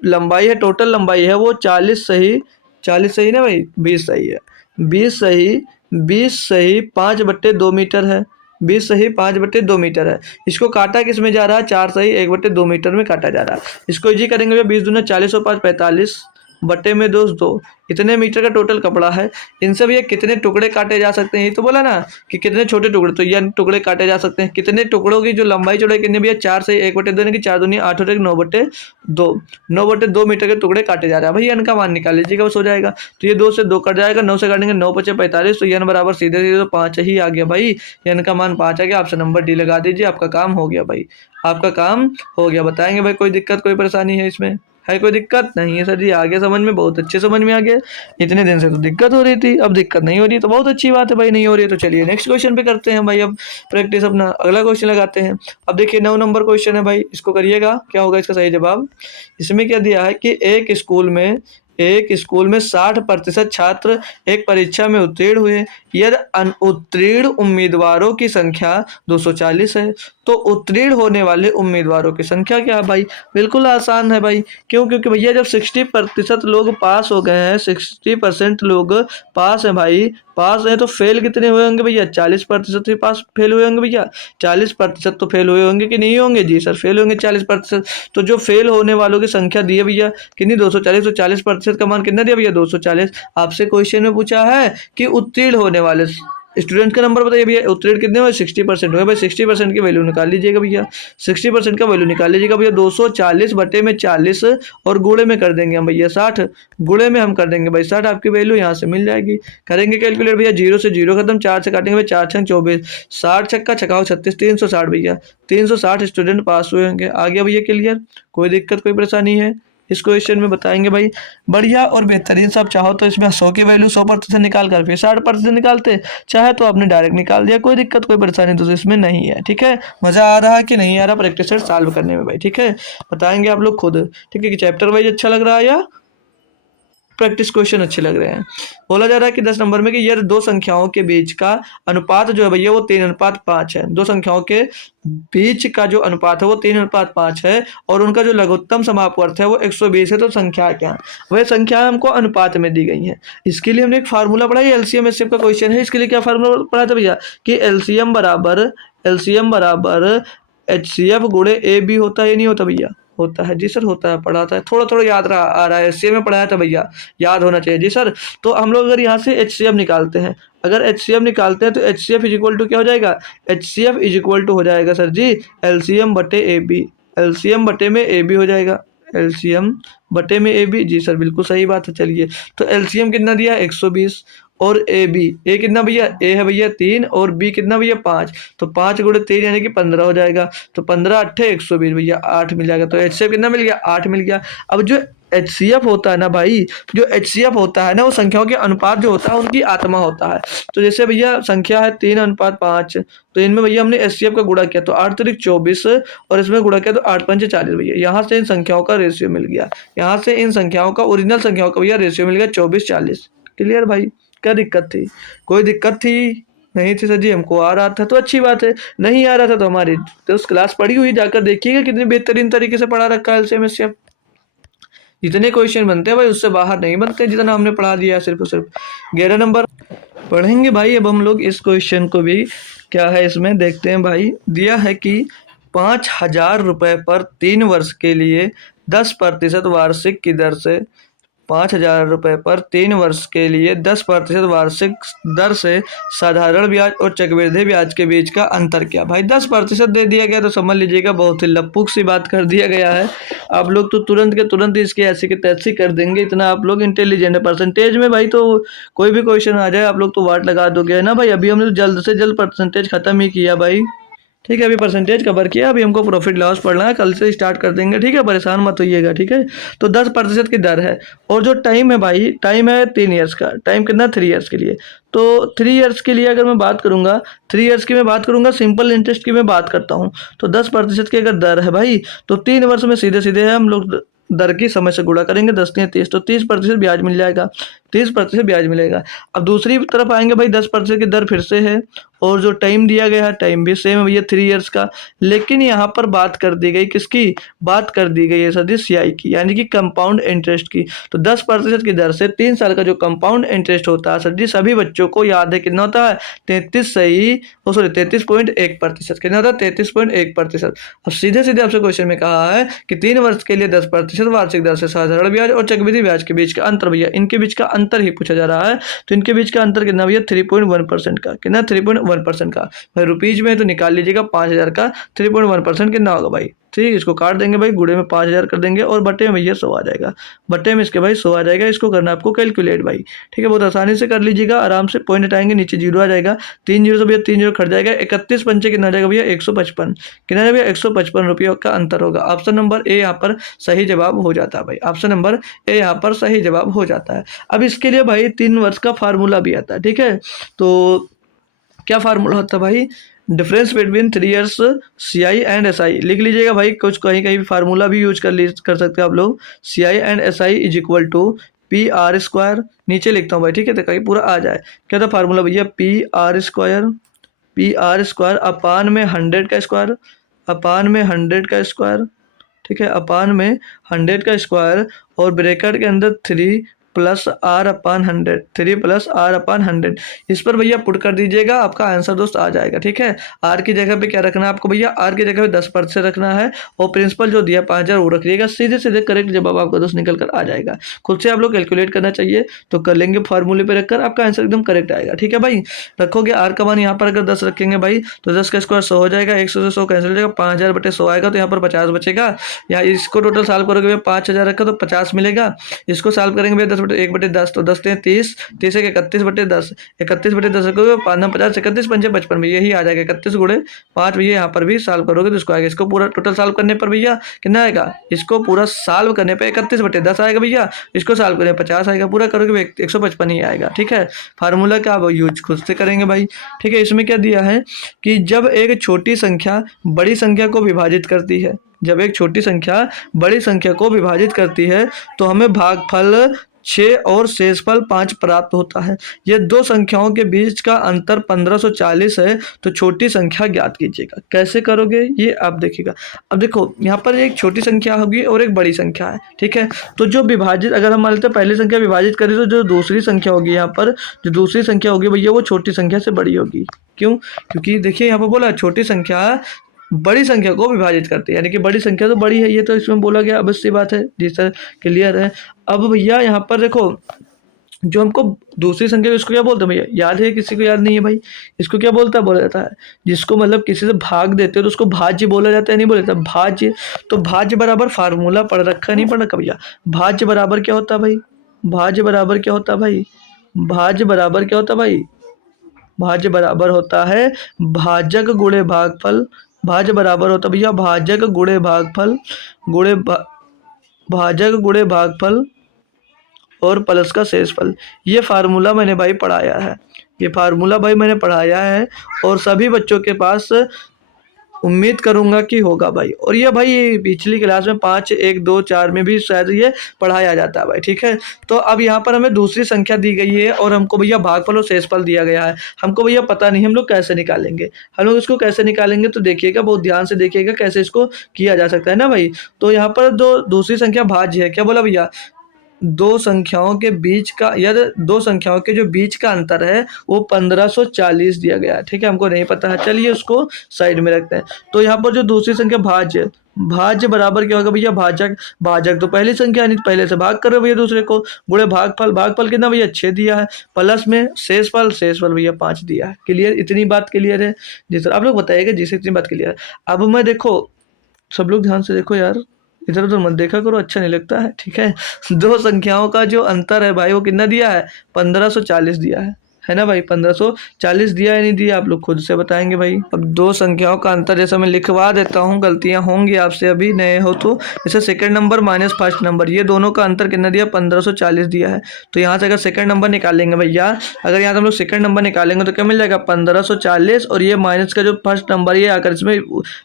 लंबाई है, टोटल लंबाई है वो 40 सही ना भाई, 20 सही है, 20 सही 5/2 मीटर है, 20 सही 5/2 मीटर है। इसको काटा किस में जा रहा है, 4 सही 1/2 मीटर में काटा जा रहा है। इसको इजी करेंगे भैया, 20 दूना 40 और 5 45 बटे में 2 इतने मीटर का टोटल कपड़ा है। इनसे भैया कितने टुकड़े काटे जा सकते हैं, ये तो बोला ना कि कितने छोटे टुकड़े, तो ये टुकड़े काटे जा सकते हैं। कितने टुकड़ों की जो लंबाई चौड़ाई कितनी भैया, 4 सही 1/2 यानी कि 4 दूनी 8 और 1 9/2, 9/2 मीटर के टुकड़े काटे जा रहे हैं। भैया इनका मान निकाल लीजिएगा, बस हो जाएगा। तो ये 2 से 2 कट जाएगा, 9 से काटेंगे 9 5 45, तो n बराबर सीधे सीधे तो 5 ही आ गया भाई। n का मान 5 आ गया, आपसे नंबर डी लगा दीजिए, आपका काम हो गया भाई, आपका काम हो गया। बताएंगे भाई कोई दिक्कत कोई परेशानी है इसमें, है कोई दिक्कत नहीं है सर जी, आगे समझ में, बहुत अच्छे समझ में आ गया। इतने दिन से तो दिक्कत हो रही थी, अब दिक्कत नहीं हो रही, तो बहुत अच्छी बात है भाई, नहीं हो रही है तो चलिए नेक्स्ट क्वेश्चन पे करते हैं भाई। अब प्रैक्टिस अपना अगला क्वेश्चन लगाते हैं। अब देखिए 9 नंबर क्वेश्चन है भाई, इसको करिएगा, क्या होगा इसका सही जवाब। इसमें क्या दिया है कि एक स्कूल में 60% छात्र एक परीक्षा में उत्तीर्ण हुए, यदि अनुत्तीर्ण उम्मीदवारों की संख्या 240 है, तो उत्तीर्ण होने वाले उम्मीदवारों की संख्या क्या है भाई। बिल्कुल आसान है भाई, क्यों, क्योंकि भैया जब 60% लोग पास हो गए हैं, 60% लोग पास हैं भाई, पास हैं, तो फेल कितने हुए होंगे भैया, 40% ही पास फेल हुए होंगे भैया। 40% तो फेल हुए होंगे कि नहीं होंगे, जी सर फेल होंगे 40%। तो जो फेल होने वालों की संख्या दी है भैया कितनी, 240, तो 40% का मान कितना दिया भैया, 240। आपसे क्वेश्चन में पूछा है कि उत्तीर्ण होने वाले स्टूडेंट का नंबर बताइए भैया, उत्तीर्ण कितने हुए, 60% हुए भाई। 60% की वैल्यू निकाल लीजिएगा भैया, 60% का वैल्यू निकाल लीजिएगा भैया। 240 बटे में 40 और गुणे में कर देंगे हम भैया 60, गुणे में हम कर देंगे भाई 60, आपकी वैल्यू यहाँ से मिल जाएगी। करेंगे कैलकुलेट भैया, 0 से 0 खत्म, 4 से काटेंगे भाई, 4 छंग 24, 60 छक्का छकाओ 36, 360 भैया, 360 स्टूडेंट पास हुए होंगे। आ गया भैया क्लियर, कोई दिक्कत कोई परेशानी है इस क्वेश्चन में, बताएंगे भाई। बढ़िया और बेहतरीन, सब चाहो तो इसमें 100 की वैल्यू 100% निकाल कर फिर 60% निकालते, चाहे तो आपने डायरेक्ट निकाल दिया, कोई दिक्कत कोई परेशानी तो इसमें नहीं है। ठीक है, मजा आ रहा है कि नहीं आ रहा प्रैक्टिस सेट सॉल्व करने में भाई, ठीक है, बताएंगे आप लोग खुद। ठीक है, कि चैप्टर वाइज अच्छा लग रहा है या प्रैक्टिस क्वेश्चन अच्छे लग रहे हैं। बोला जा रहा है कि 10 नंबर में कि यदि दो संख्याओं के बीच का अनुपात जो है भैया वो 3:5 है। दो संख्याओं के बीच का जो अनुपात है वो 3:5 है और उनका जो लघुत्तम समापवर्त है वो 120 है। तो संख्या क्या, वह संख्या हमको अनुपात में दी गई है। इसके लिए हमने एक फार्मूला पढ़ा है, एलसीएम एचसीएफ का क्वेश्चन है। इसके लिए क्या फार्मूला पढ़ा था भैया कि एलसीएम बराबर एचसीएफ गुणे ए बी होता है या नहीं होता भैया, होता है जी सर, होता है, पढ़ा था, थोड़ा थोड़ा याद रहा आ रहा है, एचसीएफ में पढ़ाया था भैया, याद होना चाहिए जी सर। तो हम लोग अगर यहाँ से एचसीएफ निकालते हैं, अगर एचसीएफ निकालते हैं तो एचसीएफ इज इक्वल टू क्या हो जाएगा, एचसीएफ इज इक्वल टू हो जाएगा सर जी एलसीएम बटे ए बी, एलसीएम बटे में ए बी हो जाएगा, एलसीएम बटे में ए बी, जी सर बिल्कुल सही बात है। चलिए तो एलसीएम कितना दिया 120 और ए बी, ए कितना भैया, ए है भैया 3 और बी कितना भैया 5, तो 5 गुणे 3 यानी कि 15 हो जाएगा। तो 15 अट्ठे 120 भैया 8 मिल जाएगा। तो एचसीएफ कितना मिल गया, 8 मिल गया। अब जो एचसीएफ होता है ना भाई, जो एचसीएफ होता है ना वो संख्याओं के अनुपात जो होता है उनकी आत्मा होता है। तो जैसे भैया संख्या है 3:5, तो इनमें भैया हमने एचसीएफ का गुणा किया तो 8 तिरिक 24 और इसमें गुणा किया तो 8 पंचे 40 भैया। यहाँ से इन संख्याओं का रेशियो मिल गया, यहाँ से इन संख्याओं का ओरिजिनल संख्याओं का भैया रेशियो मिल गया 24:40। क्लियर भाई, क्या दिक्कत थी, कोई दिक्कत थी नहीं थी सर जी, हमको आ रहा था तो अच्छी बात है, नहीं आ रहा था तो हमारी तो उस क्लास पढ़ी हुई जाकर देखिएगा कितनी बेहतरीन तरीके से पढ़ा रखा है एलसीएम एचसीएफ। जितने क्वेश्चन बनते हैं भाई उससे बाहर नहीं बनते जितना हमने पढ़ा दिया, सिर्फ और सिर्फ 11 नंबर पढ़ेंगे भाई। अब हम लोग इस क्वेश्चन को भी क्या है इसमें देखते हैं भाई। दिया है कि 5,000 रुपये पर 3 वर्ष के लिए 10% वार्षिक की दर से 5,000 रुपये पर 3 वर्ष के लिए 10% वार्षिक दर से साधारण ब्याज और चक्रवृद्धि ब्याज के बीच का अंतर क्या। भाई 10% दे दिया गया तो समझ लीजिएगा बहुत ही लपुक सी बात कर दिया गया है। आप लोग तो तुरंत के तुरंत इसकी ऐसी की तैसी कर देंगे, इतना आप लोग इंटेलिजेंट है। परसेंटेज में भाई तो कोई भी क्वेश्चन आ जाए आप लोग तो वाट लगा दोगे, है ना भाई। अभी हमने जल्द से जल्द परसेंटेज खत्म ही किया भाई, ठीक है, अभी परसेंटेज कवर किया, अभी हमको प्रॉफिट लॉस पढ़ना है, कल से स्टार्ट कर देंगे। ठीक है, परेशान मत होइएगा। ठीक है, तो 10% की दर है। और जो टाइम है भाई, टाइम है 3 ईयर्स का। टाइम कितना, 3 ईयर्स के लिए। तो 3 ईयर्स के लिए अगर मैं बात करूंगा, 3 ईयर्स की मैं बात करूंगा, सिंपल इंटरेस्ट की मैं बात करता हूँ, तो 10% की अगर दर है भाई, तो 3 वर्ष में सीधे सीधे हम लोग दर की समय से गुणा करेंगे, 10×3 = 30, तो 30% ब्याज मिल जाएगा। 30% ब्याज मिलेगा। अब दूसरी तरफ आएंगे भाई, 10% की दर फिर से है, और जो टाइम दिया गया है, टाइम भी सेम है भैया, 3 ईयर्स का। लेकिन यहाँ पर बात कर दी गई किसकी, बात कर दी गई है सर जी सीआई की, यानी कि कंपाउंड इंटरेस्ट की। तो 10% की दर से 3 साल का जो कंपाउंड इंटरेस्ट होता है सर जी, सभी बच्चों को याद है कितना होता है, 33 सही, ओ सॉरी 33.1%। कितना होता है, 33.1%। अब सीधे सीधे आपसे क्वेश्चन में कहा है कि 3 वर्ष के लिए 10% वार्षिक दर से साधारण ब्याज और चक्रवृद्धि ब्याज के बीच का अंतर भैया, इनके बीच का अंतर ही पूछा जा रहा है। तो इनके बीच का अंतर कितना भैया, 3.1% का। कितना, 3.1% का। भाई रुपीज में तो निकाल लीजिएगा, 5,000 का 3.1% कितना होगा भाई। ठीक, इसको काट देंगे भाई, गुड़े में 5,000 कर देंगे, और बटे में भैया 100 आ जाएगा। बटे में इसके भाई 100 आ जाएगा। इसको करना आपको कैलकुलेट भाई। ठीक है, बहुत आसानी से कर लीजिएगा, आराम से पॉइंट हटाएंगे, नीचे जीरो आ जाएगा। 3 जीरो से भैया 3 जीरो कट जाएगा, 31 पंचे कितना आ जाएगा भैया, 155। कितना है भैया, 155 रुपये का अंतर होगा। ऑप्शन नंबर ए यहाँ पर सही जवाब हो जाता है भाई। ऑप्शन नंबर ए यहाँ पर सही जवाब हो जाता है। अब इसके लिए भाई 3 वर्ष का फार्मूला भी आता है। ठीक है, तो क्या फार्मूला होता है भाई, difference between 3 years C I and S I लिख लीजिएगा भाई। कुछ कहीं कहीं फार्मूला भी यूज कर सकते हैं आप लोग। C I and S I is equal to PR², नीचे लिखता हूँ भाई। ठीक है, तो कहीं पूरा आ जाए। क्या था फार्मूला भैया, PR², PR² अपान में 100 का स्क्वायर, अपान में 100 का स्क्वायर। ठीक है, अपान में 100 का स्क्वायर, और ब्रैकेट के अंदर 3+R/100, 3+R/100। इस पर भैया पुट कर दीजिएगा, आपका आंसर दोस्त आ जाएगा। ठीक है, आर की जगह पे क्या रखना है आपको भैया, आर की जगह पे 10% रखना है, और प्रिंसिपल जो दिया 5,000 वो रखिएगा। सीधे सीधे करेक्ट जवाब आपका दोस्त निकल कर आ जाएगा। खुद से आप लोग कैलकुलेट करना चाहिए, तो कर लेंगे, फार्मूले पे रखकर आपका आंसर एकदम करेक्ट आएगा। ठीक है भाई, रखोगे आर का मान यहाँ पर अगर 10 रखेंगे भाई, तो 10 का स्क्वायर 100 हो जाएगा, 100 से 100 कैंसिल हो जाएगा, 5,000/100 आएगा, तो यहाँ पर 50 बचेगा। यहाँ इसको टोटल सॉल्व करोगे भैया, 5,000 रखा तो 50 मिलेगा। इसको सॉल्व करेंगे भैया 10/1/10, तो 10×3 = 30, 30 एक 31/10, 31/10 रखोगे 5×9 = 50, 31×5 = 55 भैया, यही आ जाएगा। 31 × 5 भैया, यहाँ पर भी सॉल्व करोगे तो इसको आएगा। इसको पूरा टोटल सॉल्व करने पर भैया कितना आएगा, इसको पूरा सॉल्व करने पे 31/10 आएगा भैया, इसको सॉल्व करें 50 आएगा, पूरा करोगे 155 ही आएगा। ठीक है, फार्मूला का आप यूज खुद से करेंगे भाई। ठीक है, इसमें क्या दिया है कि जब एक छोटी संख्या बड़ी संख्या को विभाजित करती है, जब एक छोटी संख्या बड़ी संख्या को विभाजित करती है, तो हमें भागफल 6 और शेषफल 5 प्राप्त होता है। ये दो संख्याओं के बीच का अंतर 1540 है, तो छोटी संख्या ज्ञात कीजिएगा। कैसे करोगे ये आप देखिएगा। अब देखो यहाँ पर एक छोटी संख्या होगी और एक बड़ी संख्या है। ठीक है, तो जो विभाजित, अगर हम मान लेते हैं पहली संख्या विभाजित करें, तो जो दूसरी संख्या होगी, यहाँ पर जो दूसरी संख्या होगी भैया, वो छोटी संख्या से बड़ी होगी। क्यों, क्योंकि देखिए यहाँ पर बोला छोटी संख्या बड़ी संख्या को विभाजित करती है, यानी कि बड़ी संख्या तो बड़ी है, ये तो इसमें बोला गया, अब सी बात है जी सर, क्लियर है। अब भैया यहाँ पर देखो, जो हमको दूसरी संख्या, इसको क्या बोलते हैं भैया, याद है किसी को, याद नहीं है भाई, इसको क्या बोला जाता है, जिसको मतलब किसी से भाग देते हो तो उसको भाज्य बोला जाता है, नहीं बोला जाता भाज्य। तो भाज्य बराबर फार्मूला पढ़ रखा, नहीं पढ़ रखा भैया, भाज्य बराबर क्या होता है भाई, भाज्य बराबर क्या होता है भाई, भाज्य बराबर क्या होता है भाई, भाज्य बराबर होता है भाजक गुणे भागफल। भाज्य बराबर होता है भैया भाजक गुणे भागफल, भाजक गुणे भागफल और प्लस का शेषफल। ये फार्मूला मैंने भाई पढ़ाया है, ये फार्मूला भाई मैंने पढ़ाया है, और सभी बच्चों के पास उम्मीद करूंगा कि होगा भाई। और ये भाई पिछली क्लास में 5, 1, 2, 4 में भी शायद ये पढ़ाया जाता है भाई। ठीक है, तो अब यहाँ पर हमें दूसरी संख्या दी गई है, और हमको भैया भागफल और शेषफल दिया गया है। हमको भैया पता नहीं हम लोग कैसे निकालेंगे, हम लोग इसको कैसे निकालेंगे, तो देखिएगा, बहुत ध्यान से देखिएगा कैसे इसको किया जा सकता है ना भाई। तो यहाँ पर दूसरी संख्या भाज्य है, क्या बोला भैया, दो संख्याओं के बीच का, या दो संख्याओं के जो बीच का अंतर है वो 1540 दिया गया है। ठीक है, हमको नहीं पता है, चलिए उसको साइड में रखते हैं। तो यहाँ पर जो दूसरी संख्या भाज्य, भाज्य बराबर क्या होगा भैया, भाजक, भाजक तो पहली संख्या यानी पहले से भाग कर रहे हो भैया दूसरे को, गुणे भागफल, भागफल कितना भैया 6 दिया है, प्लस में शेषफल, शेषफल भैया 5 दिया है। क्लियर, इतनी बात क्लियर है जी सर, आप लोग बताइएगा जिससे इतनी बात क्लियर है। अब मैं देखो, सब लोग ध्यान से देखो यार, इधर उधर मत देखा करो, अच्छा नहीं लगता है। ठीक है, दो संख्याओं का जो अंतर है भाई वो कितना दिया है, 1540 दिया है ना भाई। 1540 दिया या नहीं दिया आप लोग खुद से बताएंगे भाई। अब दो संख्याओं का अंतर जैसा मैं लिखवा देता हूँ, गलतियाँ होंगी आपसे अभी नए हो तो। जैसे second number minus first number, ये दोनों का अंतर कितना दिया, 1540 दिया है। तो यहाँ से अगर सेकंड नंबर निकालेंगे भैया, अगर यहाँ से हम लोग सेकंड नंबर निकालेंगे तो क्या मिल जाएगा 1540, और ये माइनस का जो फर्स्ट नंबर ये आकर इसमें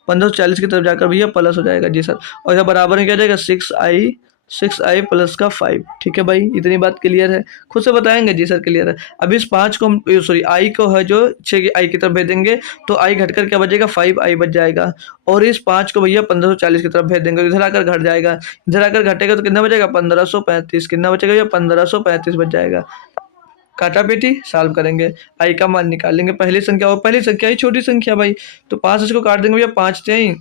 1540 की तरफ जाकर भैया प्लस हो जाएगा जी सर। और यह बराबर में क्या जाएगा 6i प्लस का 5। ठीक है भाई, इतनी बात क्लियर है, खुद से बताएंगे जी सर क्लियर है। अब इस 5 को सॉरी आई को है जो 6 की आई की तरफ भेज देंगे तो आई घटकर क्या बचेगा 5i बच जाएगा। और इस 5 को भैया 1540 की तरफ भेज देंगे, इधर आकर घट जाएगा, इधर आकर घटेगा तो कितना बचेगा 1535। कितना बचेगा भैया 1535 बच जाएगा। काटा पेटी सॉल्व करेंगे, आई का मान निकालेंगे। पहली संख्या और पहली संख्या ही छोटी संख्या भाई, तो 5 इसको काट देंगे भैया, 5 3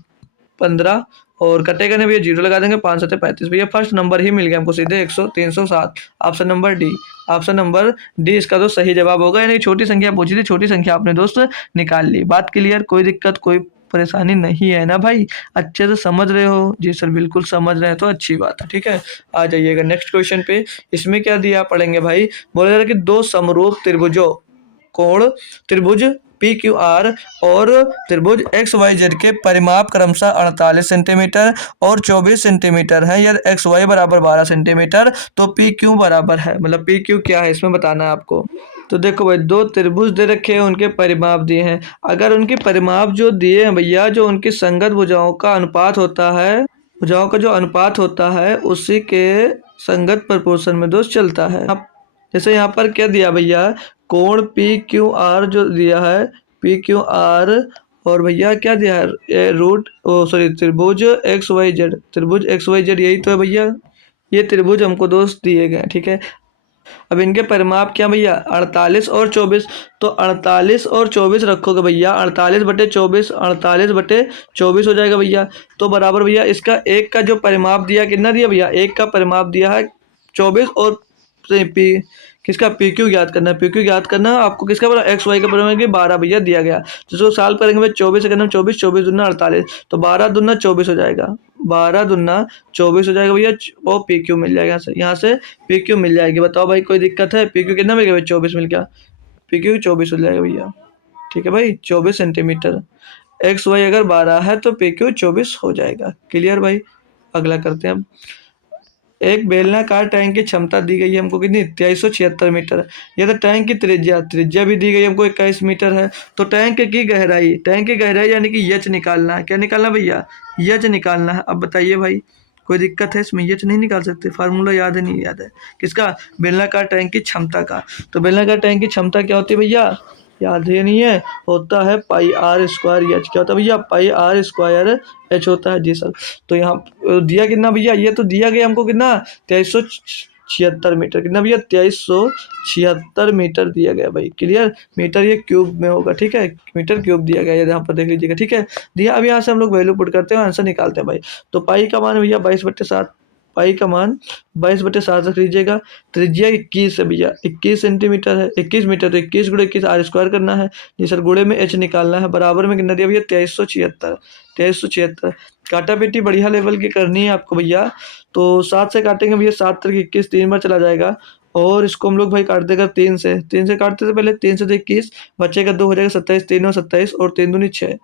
15 और कटेगा नहीं भैया, जीरो लगा देंगे, 5 7 35 भैया। फर्स्ट नंबर ही मिल गया हमको सीधे 100 307। Option number D, option number D इसका तो सही जवाब होगा। यानी छोटी संख्या पूछी थी, छोटी संख्या आपने दोस्त निकाल ली। बात क्लियर, कोई दिक्कत कोई परेशानी नहीं है ना भाई, अच्छे से समझ रहे हो जी सर, बिल्कुल समझ रहे हैं तो अच्छी बात है। ठीक है, आ जाइएगा नेक्स्ट क्वेश्चन पे। इसमें क्या दिया पढ़ेंगे भाई, बोला जा रहा है कि दो समरूप त्रिभुजों कोण त्रिभुज पी क्यू आर और त्रिभुज एक्स वाई जेड के परिमाप क्रमशः 48 सेंटीमीटर और 24 सेंटीमीटर है। यदि एक्स वाई बराबर 12 सेंटीमीटर तो पी क्यू बराबर है, मतलब पी क्यू क्या है इसमें बताना है आपको। तो देखो भाई, दो त्रिभुज दे रखे हैं, उनके परिमाप दिए हैं। अगर उनके परिमाप जो दिए हैं भैया, जो उनकी संगत भुजाओं का अनुपात होता है, भुजाओं का जो अनुपात होता है उसी के संगत प्रोपोर्शन में दोस्त चलता है। अब जैसे यहाँ पर क्या दिया भैया, कोण पी क्यू आर जो दिया है, पी क्यू आर, और भैया क्या दिया है रूट सॉरी त्रिभुज एक्स वाई जेड, त्रिभुज एक्स वाई जेड यही तो है भैया, ये त्रिभुज हमको दोस्त दिए गए। ठीक है, अब इनके परिमाप क्या भैया 48 और 24, तो 48 और 24 रखोगे भैया, 48/24, 48/24 हो जाएगा भैया। तो बराबर भैया इसका एक का जो परिमाप दिया कितना दिया भैया, एक का परिमाप दिया है 24 और पी किसका पी क्यू ज्ञात करना है, पी क्यू ज्ञात करना है आपको किसका बोला एक्स वाई का परिमाप 12 भैया दिया गया। जिसको सॉल्व करेंगे भाई 24 से करना 24 24 दूना 48, तो 12 दूना 24 हो जाएगा, 12 दूना 24 हो जाएगा भैया, वो पी क्यू मिल जाएगा। यहाँ से पी क्यू मिल जाएगी। बताओ भाई कोई दिक्कत है, पी क्यू कितना मिल गया भाई 24 मिल गया, पी क्यू 24 हो जाएगा भैया। ठीक है भाई, 24 सेंटीमीटर, एक्स वाई अगर 12 है तो पी क्यू 24 हो जाएगा। क्लियर भाई, अगला करते हैं अब। एक बेलनाकार टैंक की क्षमता दी गई है हमको कितनी 2376 मीटर। यह तो टैंक की त्रिज्या, त्रिज्या भी दी गई हमको 21 मीटर है। तो टैंक की गहराई, टैंक की गहराई यानी कि यच निकालना है। क्या निकालना भैया, यच निकालना है। अब बताइए भाई कोई दिक्कत है इसमें, यच नहीं निकाल सकते, फार्मूला याद है नहीं याद है किसका, बेलनाकार टैंक की क्षमता का। तो बेलनाकार टैंक की क्षमता क्या होती है भैया, याद है नहीं है, होता है पाई आर स्क्वायर एच। क्या होता है भैया, पाई आर स्क्वायर एच होता है जी सर। तो यहाँ दिया कितना भैया, ये तो दिया गया हमको कितना 2376 मीटर, कितना भैया 2376 मीटर दिया गया भाई। क्लियर, मीटर ये क्यूब में होगा। ठीक है, मीटर क्यूब दिया गया है, यहाँ पर देख लीजिएगा। ठीक है, दिया। अब यहाँ से हम लोग वैल्यू पुट करते हैं, आंसर निकालते हैं भाई। तो पाई का मान भैया 22/7, पाई का मान 22/7 रख लीजिएगा। त्रिज्या 21 है भैया, 21 सेंटीमीटर है, 21 मीटर, तो 21 गुणे 21 आर स्क्वायर करना है जी सर। गुणे में एच निकालना है, बराबर में कितना दिया भैया 2376। काटा पेटी बढ़िया लेवल की करनी है आपको भैया। तो 7 से काटेंगे भैया, 7 तक 21 3 बार चला जाएगा, और इसको हम लोग भाई काट देगा 3 से, 3 से काटते थे पहले, 3 से तो 21 बचेगा 2 हो जाएगा 27, 3 और 27 और 3 दूनी 6,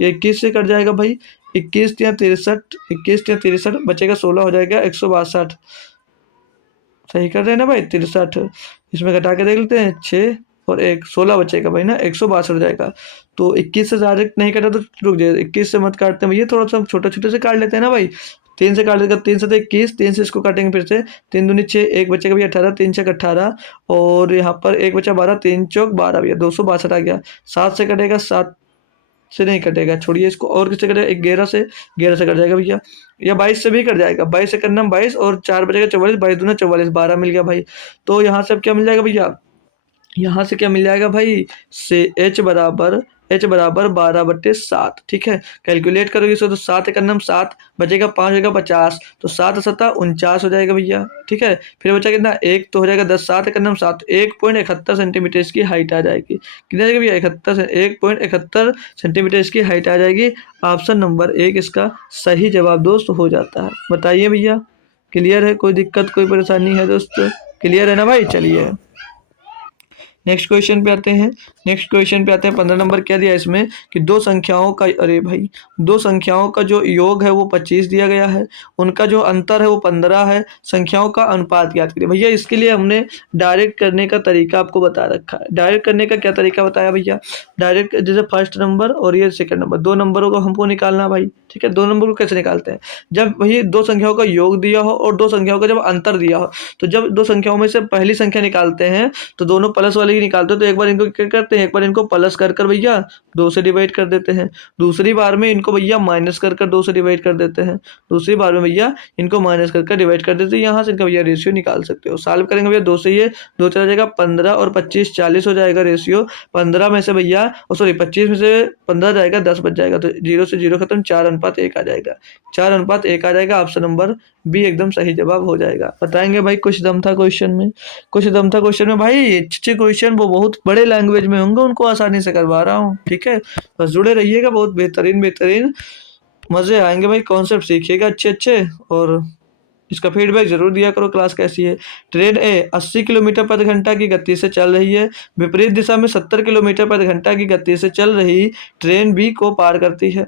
ये 21 से कट जाएगा भाई। 21 या 63 बचेगा 16 हो जाएगा 162। सही कर रहे हैं ना भाई, 63 इसमें घटा के देख लेते हैं, 6 और 1 16 बचेगा भाई ना, 162 हो जाएगा। तो 21 से डायरेक्ट नहीं काटा तो रुक जाए, 21 से मत काटते हैं भैया, थोड़ा सा छोटे छोटे से काट लेते हैं ना भाई। 3 से काट देगा, 3 से तो 21, 3 से इसको काटेंगे फिर से, 3 दूनी 6, 1 बचेगा भैया 18, 3 6 18, और यहाँ पर 1 बचा 12, 3 चौक 12 भैया 262 आ गया। 7 से कटेगा, 7 से नहीं कटेगा, छोड़िए इसको, और किससे कटेगा 11 से, 11 से कट जाएगा भैया, या 22 से भी कट जाएगा, 22 से करना 22 और 4 बचेगा 44, 22 दूना 44, 12 मिल गया भाई। तो यहाँ से अब क्या मिल जाएगा भैया, यहाँ से क्या मिल जाएगा भाई, से h बराबर 12/7। ठीक है, कैलकुलेट करोगे इसको तो 7 का नम 7 बचेगा, 5 होगा 50, तो 7 7 49 हो जाएगा भैया। ठीक है, फिर बचा कितना 1, तो हो जाएगा 10, 7 का नम 7, 1.71 सेंटीमीटर इसकी हाइट आ जाएगी। कितना जाएगा भैया 1.71 सेंटीमीटर इसकी हाइट आ जाएगी। ऑप्शन नंबर 1 इसका सही जवाब दोस्त हो जाता है। बताइए भैया क्लियर है, कोई दिक्कत कोई परेशानी है दोस्त, क्लियर है ना भाई। चलिए नेक्स्ट क्वेश्चन पे आते हैं। नेक्स्ट क्वेश्चन पे आते हैं 15 नंबर। क्या दिया इसमें कि दो संख्याओं का, अरे भाई, दो संख्याओं का जो योग है वो 25 दिया गया है, उनका जो अंतर है वो 15 है, संख्याओं का अनुपात ज्ञात करिए। भैया इसके लिए हमने डायरेक्ट करने का तरीका आपको बता रखा है। डायरेक्ट करने का क्या तरीका बताया भैया? डायरेक्ट जैसे फर्स्ट नंबर और ये सेकंड नंबर, दो नंबरों को हमको निकालना भाई, ठीक है। दो नंबर को कैसे निकालते हैं? जब वही दो संख्याओं का योग दिया हो और दो संख्याओं का जब अंतर दिया हो, तो जब दो संख्याओं में से पहली संख्या निकालते हैं तो दोनों प्लस वाले ही निकालते हैं। तो एक बार इनको क्या करते हैं, एक बार इनको प्लस कर कर भैया 2 से डिवाइड कर देते हैं, दूसरी बार में इनको भैया माइनस कर कर 2 से डिवाइड कर देते हैं, दूसरी बार में भैया इनको माइनस कर कर डिवाइड कर देते हैं। यहाँ से इनका भैया रेशियो निकाल सकते हो। सॉल्व करेंगे भैया, 2 से ये 2 चला जाएगा, 15 और 25 40 हो जाएगा रेशियो। 15 में से भैया, सॉरी 25 में से 15 जाएगा, 10 बच जाएगा, तो 0 से 0 खत्म, 4:1 आ जाएगा, 4:1 आ जाएगा। ऑप्शन नंबर बी एकदम सही जवाब हो जाएगा। बताएंगे भाई कुछ दम था क्वेश्चन में, कुछ दम था क्वेश्चन में भाई। अच्छे क्वेश्चन वो बहुत बड़े लैंग्वेज में होंगे, उनको आसानी से करवा रहा हूँ, ठीक है। बस जुड़े रहिएगा, बहुत बेहतरीन बेहतरीन मजे आएंगे भाई, कॉन्सेप्ट सीखिएगा अच्छे अच्छे। और इसका फीडबैक जरूर दिया करो, क्लास कैसी है। ट्रेन ए 80 किलोमीटर प्रति घंटा की गति से चल रही है, विपरीत दिशा में 70 किलोमीटर प्रति घंटा की गति से चल रही ट्रेन बी को पार करती है।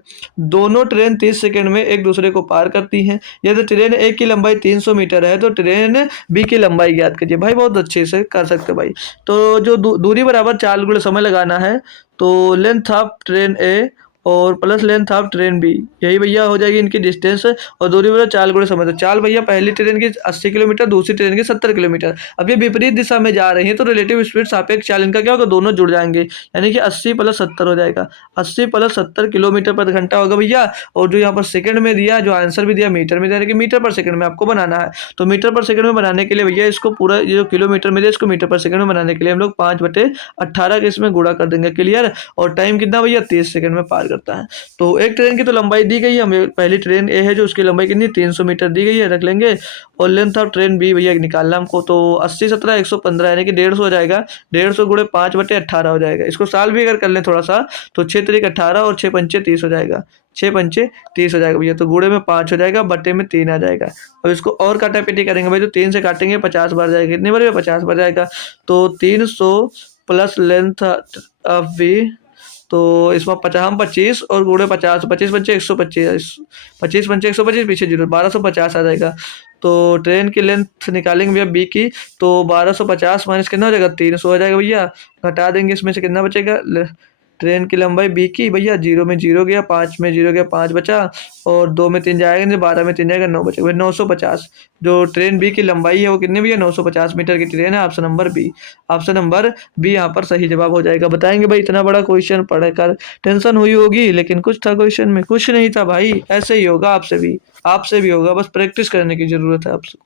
दोनों ट्रेन 30 सेकंड में एक दूसरे को पार करती हैं। यदि ट्रेन ए की लंबाई 300 मीटर है तो ट्रेन बी की लंबाई ज्ञात कीजिए। भाई बहुत अच्छे से कर सकते भाई। तो जो दूरी बराबर 4 गुणे समय लगाना है, तो लेंथ ऑफ ट्रेन ए और plus length of train B, यही भैया हो जाएगी इनकी डिस्टेंस। और दूरी बराबर 4 गुणे समय। तो चाल भैया पहली ट्रेन की 80 किलोमीटर, दूसरी ट्रेन की 70 किलोमीटर। अब ये विपरीत दिशा में जा रही है तो रिलेटिव स्पीड सापेक्ष चाल इनका क्या होगा, दोनों जुड़ जाएंगे, यानी कि 80 + 70 हो जाएगा। 80 + 70 किलोमीटर प्रति घंटा होगा भैया। और जो यहाँ पर सेकंड में दिया, जो आंसर भी दिया मीटर में दिया, यानी कि मीटर पर सेकंड में आपको बनाना है। तो मीटर पर सेकंड में बनाने के लिए भैया इसको पूरा, ये जो किलोमीटर में दिया इसको मीटर पर सेकंड में बनाने के लिए हम लोग 5/18 के इसमें गुणा कर देंगे, क्लियर। और टाइम कितना भैया, 30 सेकंड में पार करता है। तो एक ट्रेन की तो लंबाई दी गई है हमें, पहली ट्रेन ए है जो उसकी लंबाई कितनी 300 मीटर दी गई है, रख लेंगे। और लेंथ ऑफ ट्रेन बी भैया निकालना हमको, तो 80 17 115 यानी कि 150 हो जाएगा। 150 गुणे 5/18 हो जाएगा। इसको साल भी अगर कर लें थोड़ा सा, तो 6 3 18 और 6 5 30 हो जाएगा, 6 5 30 हो जाएगा भैया। तो गुणे में 5 हो जाएगा, बटे में 3 आ जाएगा। अब इसको और काटापीटी करेंगे भाई, तो 3 से काटेंगे 50 बार जाएगा, कितनी बार 50 बार जाएगा। तो 300 प्लस लेंथ ऑफ बी, तो इसमें 50 हम 25 और गुणे 50, 25 पंचे 125, 25 पंचे 125, पीछे 0, 1250 आ जाएगा। तो ट्रेन की लेंथ निकालेंगे भैया बी की, तो 1250 माइनस कितना हो जाएगा, 300 हो जाएगा भैया। घटा देंगे, इसमें से कितना बचेगा, ट्रेन की लंबाई बी की भैया, 0 में 0 गया, 5 में 0 गया, 5 बचा, और 2 में 3 जाएगा नहीं, 12 में 3 जाएगा, 9 बचेगा भाई। 950 जो ट्रेन बी की लंबाई है वो कितनी भैया, 950 मीटर की ट्रेन है। Option number B, option number B यहाँ पर सही जवाब हो जाएगा। बताएंगे भाई, इतना बड़ा क्वेश्चन पढ़कर टेंशन हुई होगी, लेकिन कुछ था क्वेश्चन में, कुछ नहीं था भाई। ऐसे ही होगा आपसे भी होगा, बस प्रैक्टिस करने की जरूरत है आपसे,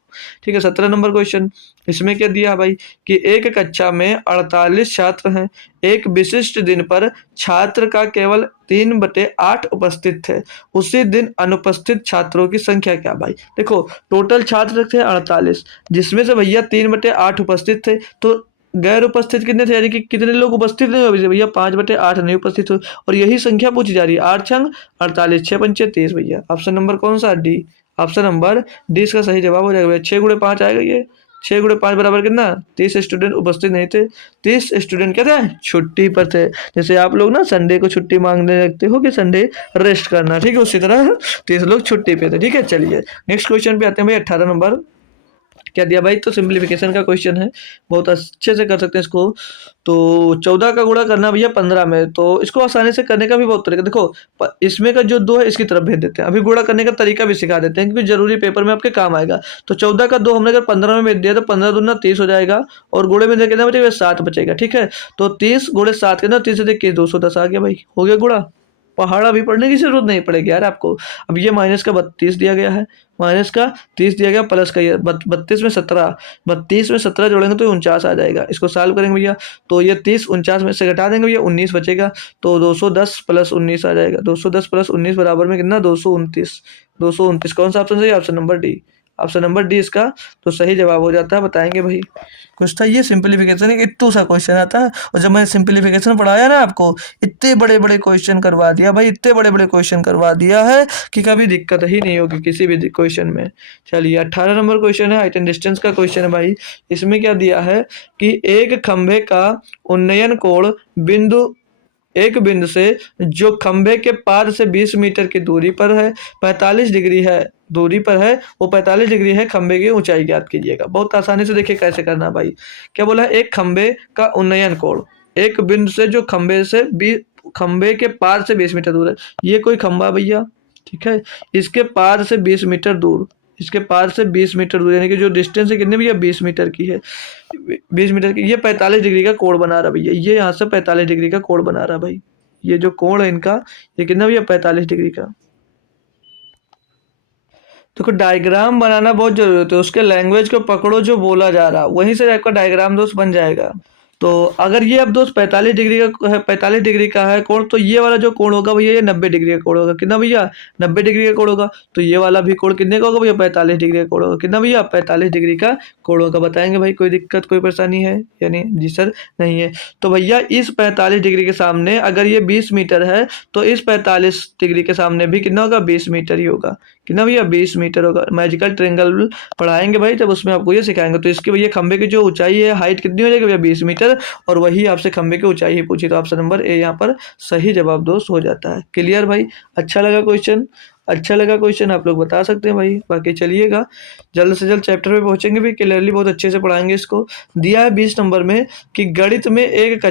ठीक है। 17 नंबर क्वेश्चन, इसमें क्या दिया भाई कि एक कक्षा में 48 छात्र हैं। एक विशिष्ट दिन पर छात्र का केवल 3/8 उपस्थित थे, उसी दिन अनुपस्थित छात्रों की संख्या क्या भाई। देखो टोटल छात्र थे 48, जिसमें से भैया 3/8 उपस्थित थे, तो गैर उपस्थित कितने थे, यानी कि कितने लोग उपस्थित नहीं हुए भैया, 5/8 नहीं उपस्थित हुए। और यही संख्या पूछी जा रही है, 8 छंग 48, 6 पंचे 30 भैया। ऑप्शन नंबर कौन सा, डी। ऑप्शन नंबर डी इसका सही जवाब हो जाएगा भैया। 6 गुणे 5 आएगा ये, 6 गुणे 5 बराबर कितना, 30 स्टूडेंट उपस्थित नहीं थे। 30 स्टूडेंट क्या थे, छुट्टी पर थे। जैसे आप लोग ना संडे को छुट्टी मांगने लगते हो कि संडे रेस्ट करना, ठीक है, उसी तरह 30 लोग छुट्टी पे थे, ठीक है। चलिए नेक्स्ट क्वेश्चन पे आते हैं भाई। 18 नंबर क्या दिया भाई, तो सिंप्लीफिकेशन का क्वेश्चन है, बहुत अच्छे से कर सकते हैं इसको। तो 14 का गुणा करना भैया 15 में, तो इसको आसानी से करने का भी बहुत तरीका। देखो इसमें का जो 2 है इसकी तरफ भेज देते हैं, अभी गुणा करने का तरीका भी सिखा देते हैं, क्योंकि जरूरी पेपर में आपके काम आएगा। तो 14 का 2 हमने अगर 15 में भेज दिया तो 15 दूना 30 हो जाएगा, और गुणे में कितना बचेगा, 7 बचेगा, ठीक है। तो 30 गुणे 7 कितना, 30 से देख के 210 आ गया भाई, हो गया गुणा। पहाड़ा भी पढ़ने की जरूरत नहीं पड़ेगी यार आपको। अब ये माइनस का 32 दिया गया है, माइनस का 30 दिया गया, प्लस का ये 32 में 17, 32 में 17 जोड़ेंगे तो 49 आ जाएगा। इसको सॉल्व करेंगे भैया, तो ये 30 49 में से घटा देंगे भैया, 19 बचेगा। तो 210 + 19 आ जाएगा, 210 + 19 बराबर में कितना, 229। 229 कौन सा ऑप्शन सही, option number D, option number D इसका तो सही जवाब हो जाता है। बताएंगे भाई। कुछ था ये सिंपलीफिकेशन, इतना सा क्वेश्चन आता है, और जब मैंने सिंपलीफिकेशन पढ़ाया ना आपको, इतने बड़े बड़े क्वेश्चन करवा दिया भाई, इतने बड़े बड़े क्वेश्चन करवा दिया है कि कभी दिक्कत ही नहीं होगी किसी भी क्वेश्चन में। चलिए 18 नंबर क्वेश्चन है, हाइट एंड डिस्टेंस का क्वेश्चन है भाई। इसमें क्या दिया है कि एक खंभे का उन्नयन कोण एक बिंदु से जो खंभे के पार से 20 मीटर की दूरी पर है 45 डिग्री है, दूरी पर है वो 45 डिग्री है, खंभे की ऊंचाई ज्ञात कीजिएगा। बहुत आसानी से देखिए कैसे करना भाई। क्या बोला है, एक खंभे का उन्नयन कोण, एक बिंदु से जो खंभे के पार से 20 मीटर दूर है, ये कोई खंभा भैया, ठीक है, इसके पार से 20 मीटर दूर, इसके पार से 20 मीटर दूर, यानी कि जो डिस्टेंस है कितने भैया, 20 मीटर की है, 20 मीटर की, ये 45 डिग्री का कोण बना रहा भैया, ये यहाँ से 45 डिग्री का कोण बना रहा भाई। ये जो कोण है इनका, ये कितना भैया, 45 डिग्री का। देखो डायग्राम बनाना बहुत जरूरी होता है, उसके लैंग्वेज को पकड़ो जो बोला जा रहा, वहीं से आपका डायग्राम दोस्त बन जाएगा। तो अगर ये अब दोस्त 45 डिग्री का है, 45 डिग्री का है कोण, तो ये वाला जो कोण होगा भैया ये 90 डिग्री का कोण होगा। कितना भैया, 90 डिग्री का कोण होगा। तो ये वाला भी कोण कितने का होगा भैया, 45 डिग्री का कोण होगा। कितना भैया, 45 डिग्री का कोण होगा। बताएंगे भाई, कोई दिक्कत कोई परेशानी है यानी जी सर नहीं है। तो भैया इस 45 डिग्री के सामने अगर ये 20 मीटर है, तो इस 45 डिग्री के सामने भी कितना होगा, 20 मीटर ही होगा। कितना भैया, 20 मीटर होगा। मैजिकल ट्रायंगल पढ़ाएंगे भाई, तब उसमें आपको ये सिखाएंगे। तो इसके भैया खंबे की जो ऊंचाई है, हाइट कितनी हो जाएगी भैया, 20 मीटर, और वही आपसे खंबे की ऊंचाई ही पूछी, तो ऑप्शन नंबर ए यहाँ पर सही जवाब दोस्त हो जाता है। क्लियर भाई, अच्छा लगा क्वेश्चन, अच्छा लगा क्वेश्चन, आप लोग बता सकते हैं भाई। बाकी चलिएगा जल्द से जल्द चैप्टर पे पहुंचेंगे भी, क्लियरली बहुत अच्छे से पढ़ाएंगे इसको। दिया है 20 नंबर में कि गणित में एक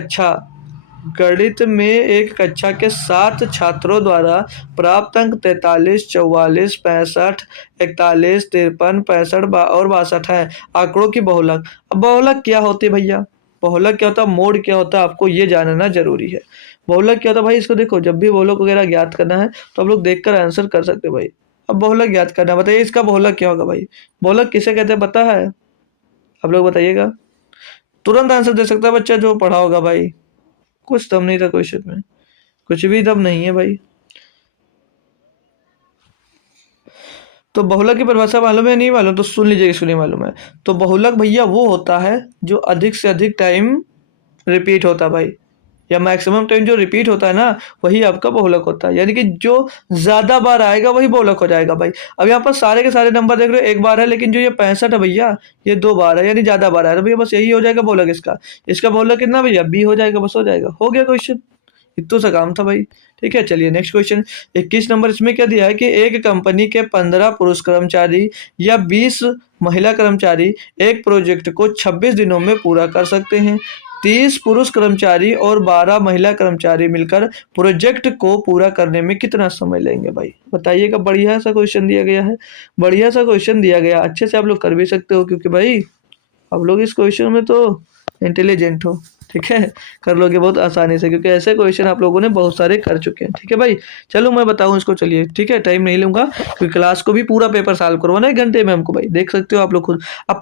कक्षा के 7 छात्रों द्वारा प्राप्त अंक 43, 44, 65, 41, 53, 65 और 62 है। आंकड़ों की बहुलक। अब बहुलक क्या होती है भैया, बहुलक क्या होता है, मोड क्या होता है, आपको ये जानना जरूरी है। बहुलक क्या होता है भाई, इसको देखो, जब भी बहुलक वगैरह ज्ञात करना है तो आप लोग देखकर आंसर कर सकते हैं भाई। अब बहुलक ज्ञात करना है, बताइए इसका बहुलक क्या होगा भाई। बहुलक किसे कहते हैं पता है, आप लोग बताइएगा। तुरंत आंसर दे सकता है बच्चा जो पढ़ा होगा भाई। कुछ दम नहीं था क्वेश्चन में, कुछ भी दम नहीं है भाई। तो बहुलक की परिभाषा मालूम है, नहीं मालूम तो सुन लीजिए, इसको नहीं मालूम है तो बहुलक भैया वो होता है जो अधिक से अधिक टाइम रिपीट होता है भाई, या मैक्सिमम टाइम जो रिपीट होता है ना, वही आपका बहुलक होता है। यानी कि जो ज्यादा बार आएगा वही बहुलक हो जाएगा भाई। अब यहाँ पर सारे के सारे नंबर देख रहे हो, एक बार है, लेकिन जो ये 65 है भैया, ये 2 बार है, यानी ज्यादा बार है, तो भैया बस यही हो जाएगा बहुलक इसका। इसका बहुलक कितना भैया, बी हो जाएगा, बस हो जाएगा, हो गया क्वेश्चन, इतना सा काम था भाई। ठीक है, चलिए नेक्स्ट क्वेश्चन 21 नंबर। इसमें क्या दिया है कि एक कंपनी के 15 पुरुष कर्मचारी या 20 महिला कर्मचारी एक प्रोजेक्ट को 26 दिनों में पूरा कर सकते हैं। 30 पुरुष कर्मचारी और 12 महिला कर्मचारी मिलकर प्रोजेक्ट को पूरा करने में कितना समय लेंगे भाई। बताइएगा, बढ़िया सा क्वेश्चन दिया गया है, बढ़िया सा क्वेश्चन दिया गया, अच्छे से आप लोग कर भी सकते हो, क्योंकि भाई आप लोग इस क्वेश्चन में तो इंटेलिजेंट हो। ठीक है, कर लोगे बहुत आसानी से, क्योंकि ऐसे क्वेश्चन आप लोगों ने बहुत सारे कर चुके हैं। ठीक है भाई, चलो मैं बताऊं इसको, चलिए ठीक है, टाइम नहीं लूंगा क्योंकि क्लास को भी पूरा पेपर सॉल्व करवाना है 1 घंटे में हमको भाई, देख सकते हो आप लोग खुद। अब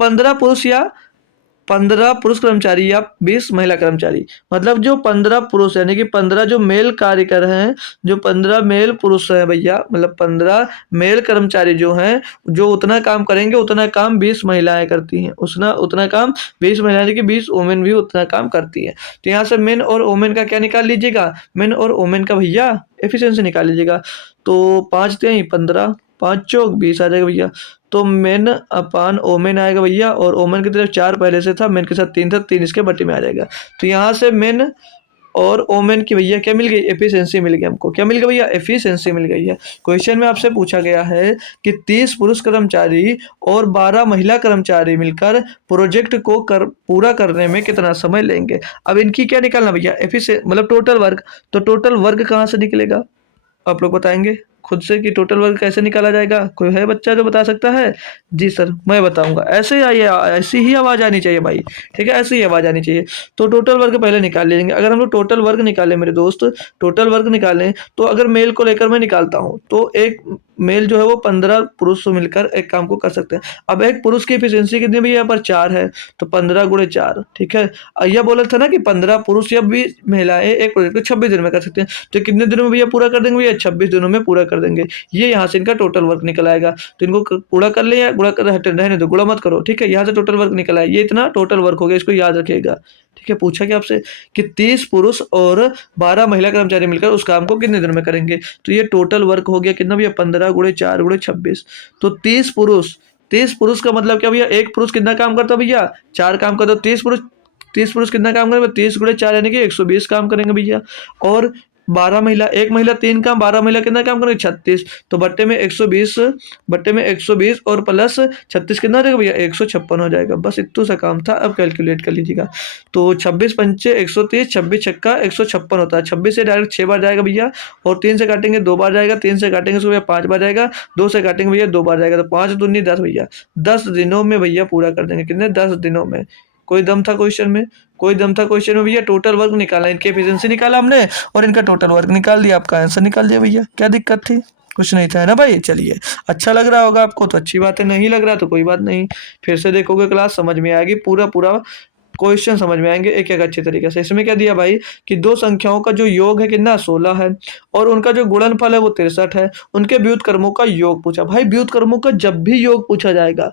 15 पुरुष कर्मचारी या 20 महिला कर्मचारी, मतलब जो 15 पुरुष यानी कि 15 जो मेल कार्यकर हैं, जो 15 मेल पुरुष हैं भैया, मतलब 15 मेल कर्मचारी जो हैं, जो उतना काम करेंगे उतना काम 20 महिलाएं करती हैं, उतना काम 20 महिलाएं, यानी कि 20 वोमेन भी उतना काम करती हैं। तो यहाँ से मेन और वोमेन का क्या निकाल लीजिएगा, मेन और वोमेन का भैया एफिशिएंसी निकाल लीजिएगा। तो 5 × 15, 5 चौक 20 आ जाएगा भैया। तो मेन अपान ओमेन आएगा भैया, और ओमेन की तरफ 4 पहले से था, मेन के साथ 3 था, 3 इसके बट्टी में आ जाएगा। तो यहाँ से मेन और ओमेन की भैया क्या मिल गई, एफिशिएंसी मिल गई हमको। क्या मिल गया भैया, एफिशिएंसी मिल गई है। क्वेश्चन में आपसे पूछा गया है कि 30 पुरुष कर्मचारी और 12 महिला कर्मचारी मिलकर प्रोजेक्ट को पूरा करने में कितना समय लेंगे। अब इनकी क्या निकालना भैया, एफिशिएंसी मतलब टोटल वर्क। तो टोटल वर्क कहाँ से निकलेगा, आप लोग बताएंगे खुद से कि टोटल वर्क कैसे निकाला जाएगा। कोई है बच्चा जो बता सकता है। जी सर मैं बताऊंगा, ऐसे आइए, ऐसी ही आवाज़ आनी चाहिए भाई। ठीक है, ऐसी ही आवाज़ आनी चाहिए। तो टोटल वर्क पहले निकाल लेंगे। अगर हम लोग टोटल वर्क निकालें मेरे दोस्त, टोटल वर्क निकालें, तो अगर मेल को लेकर मैं निकालता हूँ तो एक मेल जो है वो 15 पुरुष तो मिलकर एक काम को कर सकते हैं। अब एक पुरुष की एफिशिएंसी कितनी भैया यहाँ पर 4 है, तो 15 गुणे 4, ठीक है। यह बोला था ना कि 15 पुरुष या 20 महिलाएं एक प्रोजेक्ट को 26 दिन में कर सकते हैं, तो कितने दिनों में भैया पूरा कर देंगे भैया? 26 दिनों में पूरा कर देंगे। ये यहाँ से इनका टोटल वर्क निकल आएगा। तो इनको पूरा कर ले या गुणा कर रहने दो, गुणा मत करो, ठीक है। यहाँ से टोटल वर्क निकल आया, ये इतना टोटल वर्क हो गया, इसको याद रखिएगा, ठीक है। पूछा क्या आपसे कि 30 पुरुष और 12 महिला कर्मचारी मिलकर उस काम को कितने दिनों में करेंगे, तो ये टोटल वर्क हो गया कितना भैया? 15 गुणे 4 गुणे 26, तो 30 पुरुष का मतलब क्या भैया? एक पुरुष कितना काम करता है भैया? 4 काम करता है। 30 पुरुष कितना काम करेंगे? 30 गुणे 4 यानी कि 120 काम करेंगे भैया। और 12 महिला, एक महिला 3 काम, 12 महिला कितना काम करेंगे? 36, तो बट्टे में 120 और प्लस 36 कितना हो जाएगा भैया? 156 हो जाएगा। बस इतना सा काम था, अब कैलकुलेट कर लीजिएगा। तो 26 पंचे 130, 26 छक्का 156 होता है। 26 से डायरेक्ट 6 बार जाएगा भैया, और 3 से काटेंगे 2 बार जाएगा, 3 से काटेंगे इसको भैया 5 बार जाएगा, 2 से काटेंगे भैया 2 बार जाएगा, तो 5 दूनी 10 भैया। 10 दिनों में भैया पूरा कर देंगे। कितने? 10 दिनों में। कोई दम था क्वेश्चन में? कोई दम था क्वेश्चन में भैया? टोटल वर्क निकाला, इनकी एफिशिएंसी निकाला हमने और इनका टोटल वर्क निकाल दिया, आपका आंसर निकाल दिया भैया। क्या दिक्कत थी? कुछ नहीं था, है ना भाई। चलिए, अच्छा लग रहा होगा आपको तो अच्छी बात है, नहीं लग रहा तो कोई बात नहीं, फिर से देखोगे क्लास, समझ में आएगी, पूरा पूरा क्वेश्चन समझ में आएंगे एक एक अच्छे तरीके से। इसमें क्या दिया भाई कि दो संख्याओं का जो योग है कितना? 16 है, और उनका जो गुणनफल है वो 63 है। उनके व्युत्क्रमों का योग पूछा। भाई व्युत्क्रमों का जब भी योग पूछा जाएगा,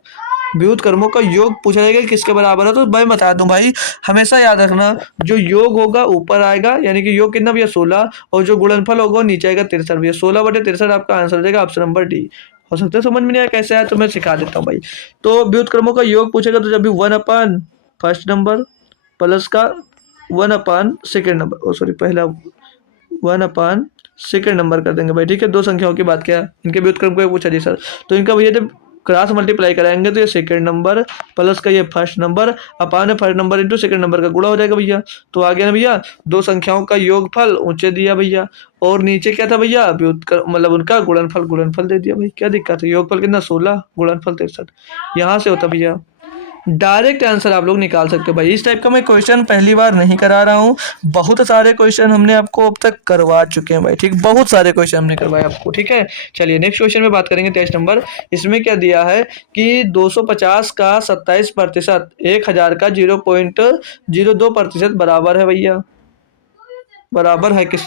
व्युत्क्रमों का योग पूछा जाएगा कि किसके बराबर है, तो मैं बता दूं भाई, हमेशा याद रखना, जो योग होगा ऊपर आएगा, यानी कि योग कितना भैया? 16, और जो गुणनफल होगा नीचे आएगा 63 भैया। 16/63 आपका आंसर हो जाएगा, ऑप्शन नंबर डी। हो सकता है समझ में नहीं आया कैसे आया, तो मैं सिखा देता हूँ भाई। तो व्युत्क्रमों का योग पूछेगा तो जब भी 1 फर्स्ट नंबर प्लस का 1 सेकेंड नंबर, ओ सॉरी, पहला 1 सेकेंड नंबर कर देंगे भाई, ठीक है। दो संख्याओं की बात किया, इनके व्युत्क्रम को पूछा जी सर, तो इनका भैया जब क्रॉस मल्टीप्लाई कराएंगे तो ये सेकंड नंबर प्लस का ये first number upon first number into second number का गुणा हो जाएगा भैया। तो आ गया ना भैया, दो संख्याओं का योगफल ऊंचे दिया भैया, और नीचे क्या था भैया? व्युत्क्रम, मतलब उनका गुणनफल दे दिया भाई। क्या दिक्कत है? योगफल कितना? 16, गुणनफल 63, यहाँ से होता भैया डायरेक्ट आंसर आप लोग निकाल सकते हो भाई। इस टाइप का मैं क्वेश्चन पहली बार नहीं करा रहा हूँ, बहुत सारे क्वेश्चन हमने आपको अब तक करवा चुके हैं भाई, ठीक, बहुत सारे क्वेश्चन हमने करवाए आपको, ठीक है। चलिए नेक्स्ट क्वेश्चन में बात करेंगे 23 नंबर। इसमें क्या दिया है कि 250 का 27%, 1000 का 0.02% बराबर है भैया, बराबर है किस?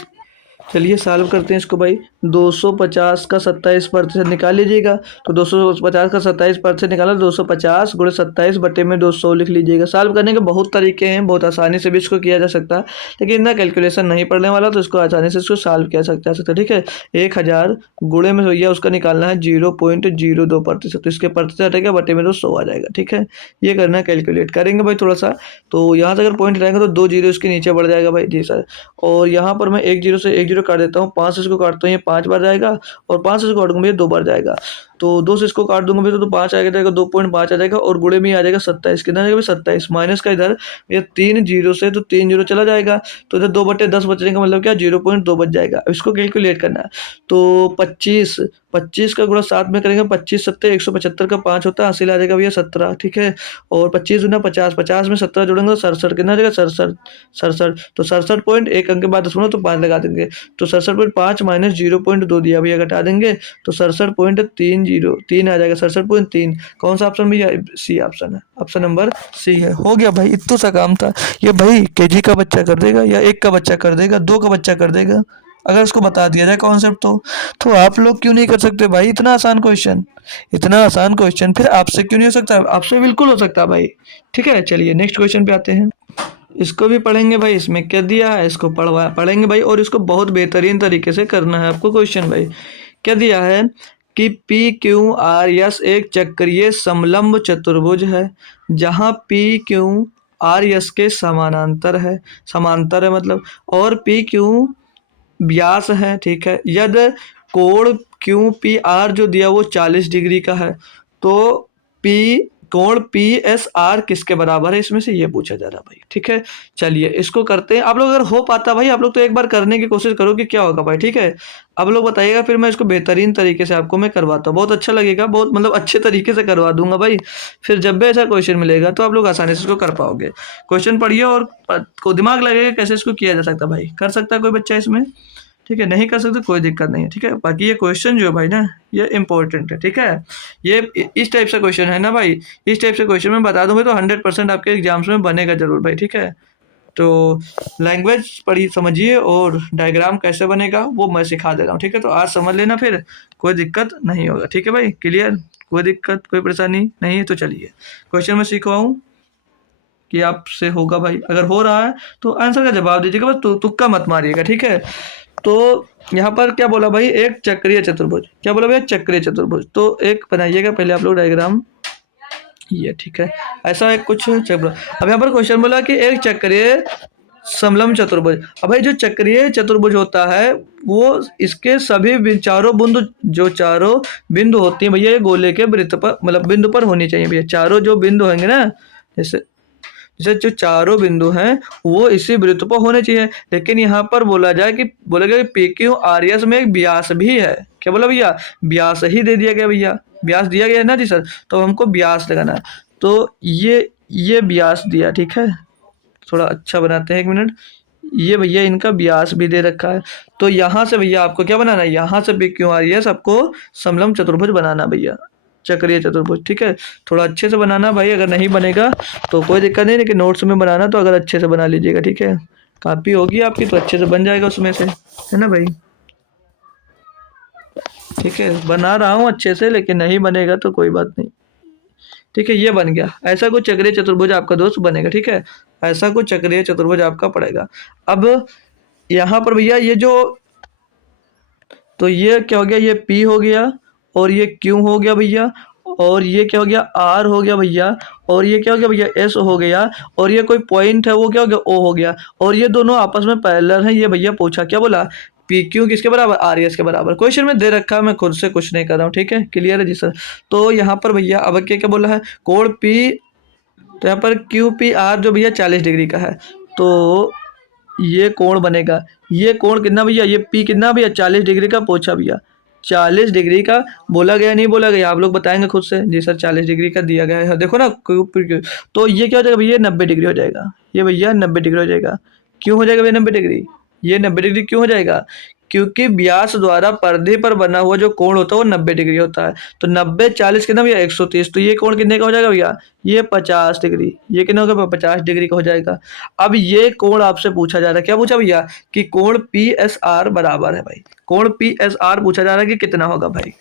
चलिए सॉल्व करते हैं इसको भाई। 250 का 27% निकाल लीजिएगा, तो 250 का 27% निकाला, 250 गुणे 27 बटे में 200 लिख लीजिएगा। सॉल्व करने के बहुत तरीके हैं, बहुत आसानी से भी इसको किया जा सकता है, लेकिन इतना कैलकुलेशन नहीं पढ़ने वाला, तो इसको आसानी से इसको सॉल्व किया जा सकता है, ठीक है। 1000 गुणे में भैया उसका निकालना है 0.02%, तो इसके प्रतिशत हटेगा, बटे में 200 आ जाएगा, ठीक है। ये करना है, कैलकुलेट करेंगे भाई थोड़ा सा। तो यहाँ से अगर पॉइंट रहेगा तो 2 जीरो इसके नीचे बढ़ जाएगा भाई, जी सर। और यहाँ पर मैं 1 जीरो से 1 जीरो काट देता हूँ, 5 से इसको काटता हूँ, ये 5 बार जाएगा, और 5 से इसको काटूंगा ये 2 बार जाएगा, तो 2 से इसको काट दूंगा भैया तो 5 आएगा, 2.5 आ जाएगा, और गुणे में आ जाएगा 27, कितना आ जाएगा भाई? 27 माइनस का इधर ये 3 जीरो से, तो 3 जीरो चला जाएगा, तो इधर 2/10 बचने का मतलब क्या? 0.2 बच जाएगा। अब इसको कैलकुलेट करना है, तो 25 का गुणा 7 में करेंगे, 25 सत्ते 175 का 5 होता है, हासिल आ जाएगा भैया 17, ठीक है। और 25 गुना 50, 50 में 17 जोड़ेंगे तो 67, कितना आ जाएगा? 67, तो 67 पॉइंट, एक अंक के बाद 10 तो 5 लगा देंगे, तो 67.5 माइनस 0.2 दिया भैया, घटा देंगे तो 67.30 आ जाएगा, 67.3। कौन सा ऑप्शन भैया? सी ऑप्शन है, ऑप्शन नंबर सी है। हो गया भाई, इतना सा काम था ये भाई, केजी का बच्चा कर देगा, या 1 का बच्चा कर देगा, 2 का बच्चा कर देगा, अगर इसको बता दिया जाए कॉन्सेप्ट तो आप लोग क्यों नहीं कर सकते भाई? इतना आसान क्वेश्चन, इतना आसान क्वेश्चन फिर आपसे क्यों नहीं हो सकता? आपसे बिल्कुल हो सकता है भाई, ठीक है। चलिए नेक्स्ट क्वेश्चन पे आते हैं, इसको भी पढ़ेंगे भाई। इसमें क्या दिया है इसको पढ़ेंगे भाई, और इसको बहुत बेहतरीन तरीके से करना है आपको क्वेश्चन भाई। क्या दिया है कि पी क्यू आर एस एक चक्रीय समलंब चतुर्भुज है, जहां पी क्यू आर एस के समांतर है मतलब, और पी क्यू व्यास है, ठीक है। यदि कोण क्यू पी आर जो दिया वो 40 डिग्री का है, तो पी कोण पी एस आर किसके बराबर है, इसमें से ये पूछा जा रहा भाई, ठीक है। चलिए इसको करते हैं, आप लोग अगर हो पाता भाई, आप लोग तो एक बार करने की कोशिश करो कि क्या होगा भाई, ठीक है। आप लोग बताइएगा, फिर मैं इसको बेहतरीन तरीके से आपको मैं करवाता हूँ, बहुत अच्छा लगेगा, बहुत मतलब अच्छे तरीके से करवा दूंगा भाई। फिर जब भी ऐसा क्वेश्चन मिलेगा तो आप लोग आसानी से इसको कर पाओगे। क्वेश्चन पढ़िए और को दिमाग लगेगा कैसे इसको किया जा सकता है भाई, कर सकता है कोई बच्चा इसमें? ठीक है, नहीं कर सकते कोई दिक्कत नहीं है, ठीक है। बाकी ये क्वेश्चन जो है भाई ना, ये इंपॉर्टेंट है, ठीक है। ये इस टाइप से क्वेश्चन है ना भाई, इस टाइप से क्वेश्चन मैं बता दूंगा तो 100% आपके एग्जाम्स में बनेगा जरूर भाई, ठीक है। तो लैंग्वेज पढ़ी समझिए और डायग्राम कैसे बनेगा वो मैं सिखा दे रहा हूँ, ठीक है। तो आज समझ लेना, फिर कोई दिक्कत नहीं होगा, ठीक है भाई। क्लियर, कोई दिक्कत कोई परेशानी नहीं है तो चलिए क्वेश्चन में सीखवाऊँ कि आपसे होगा भाई। अगर हो रहा है तो आंसर का जवाब दीजिएगा, बस तुक्का मत मारिएगा, ठीक है। तो यहाँ पर क्या बोला भाई, एक चक्रीय चतुर्भुज, क्या बोला भाई, चक्रीय चतुर्भुज। तो एक बनाइएगा पहले आप लोग डायग्राम, ये ठीक है। ऐसा एक कुछ चक्र, अब यहाँ पर क्वेश्चन बोला कि एक चक्रीय समलंब चतुर्भुज। अब भाई जो चक्रीय चतुर्भुज होता है वो इसके सभी चारों बिंदु, जो चारों बिंदु होती है भैया ये गोले के वृत्त पर, मतलब बिंदु पर होनी चाहिए भैया। चारों जो बिंदु होंगे ना, जैसे जैसे जो चारों बिंदु हैं वो इसी वृत्त पर होने चाहिए। लेकिन यहाँ पर बोला जाए कि बोला गया कि पी क्यू आर एस में एक व्यास भी है। क्या बोला भैया, व्यास ही दे दिया गया भैया, व्यास दिया गया है ना जी सर, तो हमको व्यास लगाना है। तो ये व्यास दिया, ठीक है। थोड़ा अच्छा बनाते हैं, एक मिनट। ये भैया इनका व्यास भी दे रखा है। तो यहाँ से भैया आपको क्या बनाना है, यहाँ से पी क्यू आर एस आपको समलंब चतुर्भुज बनाना भैया, चक्रीय चतुर्भुज, ठीक है। थोड़ा अच्छे से बनाना भाई, अगर नहीं बनेगा तो कोई दिक्कत नहीं, लेकिन नोट्स में बनाना तो अगर अच्छे से बना लीजिएगा, ठीक है। कॉपी होगी आपकी तो अच्छे से बन जाएगा उसमें से, है ना भाई। ठीक है, बना रहा हूँ अच्छे से, लेकिन नहीं बनेगा तो कोई बात नहीं, ठीक है। ये बन गया, ऐसा कुछ चक्रीय चतुर्भुज आपका दोस्त बनेगा, ठीक है। ऐसा कुछ चक्रीय चतुर्भुज आपका पड़ेगा। अब यहाँ पर भैया ये जो, तो ये क्या हो गया, ये P हो गया और ये Q हो गया भैया, और ये क्या हो गया, R हो गया भैया, और ये क्या हो गया भैया, S हो गया, और ये कोई पॉइंट है वो क्या हो गया, O हो गया। और ये दोनों आपस में पैरेलल हैं। ये भैया पूछा, क्या बोला, पी क्यू किसके बराबर, आर एस के बराबर। क्वेश्चन में दे रखा है, मैं खुद से कुछ नहीं कर रहा हूँ, ठीक है। क्लियर है जी सर। तो यहाँ पर भैया अब क्या क्या बोला है, कोण पी, तो यहाँ पर क्यू पी आर जो भैया 40 डिग्री का है, तो ये कोण बनेगा। ये कोण कितना भैया, ये पी कितना भैया, 40 डिग्री का पूछा भैया, 40 डिग्री का। बोला गया नहीं बोला गया, आप लोग बताएंगे खुद से। जी सर 40 डिग्री का दिया गया है, देखो ना। तो ये क्या हो जाएगा भैया, 90 डिग्री हो जाएगा। ये भैया 90 डिग्री हो जाएगा। क्यों हो जाएगा भैया 90 डिग्री, ये 90 डिग्री क्यों हो जाएगा, क्योंकि व्यास द्वारा पर्दे पर बना हुआ जो कोण होता है वो 90 डिग्री होता है। तो 90 40 कितना भैया, 130। तो ये कोण कितने का हो जाएगा भैया, ये 50 डिग्री। ये कितना होगा, 50 डिग्री का हो जाएगा। अब ये कोण आपसे पूछा जा रहा है, क्या पूछा भैया, कि कोण पी एस आर बराबर है भाई। कोण पी एस आर पूछा जा रहा है कि कितना होगा भाई।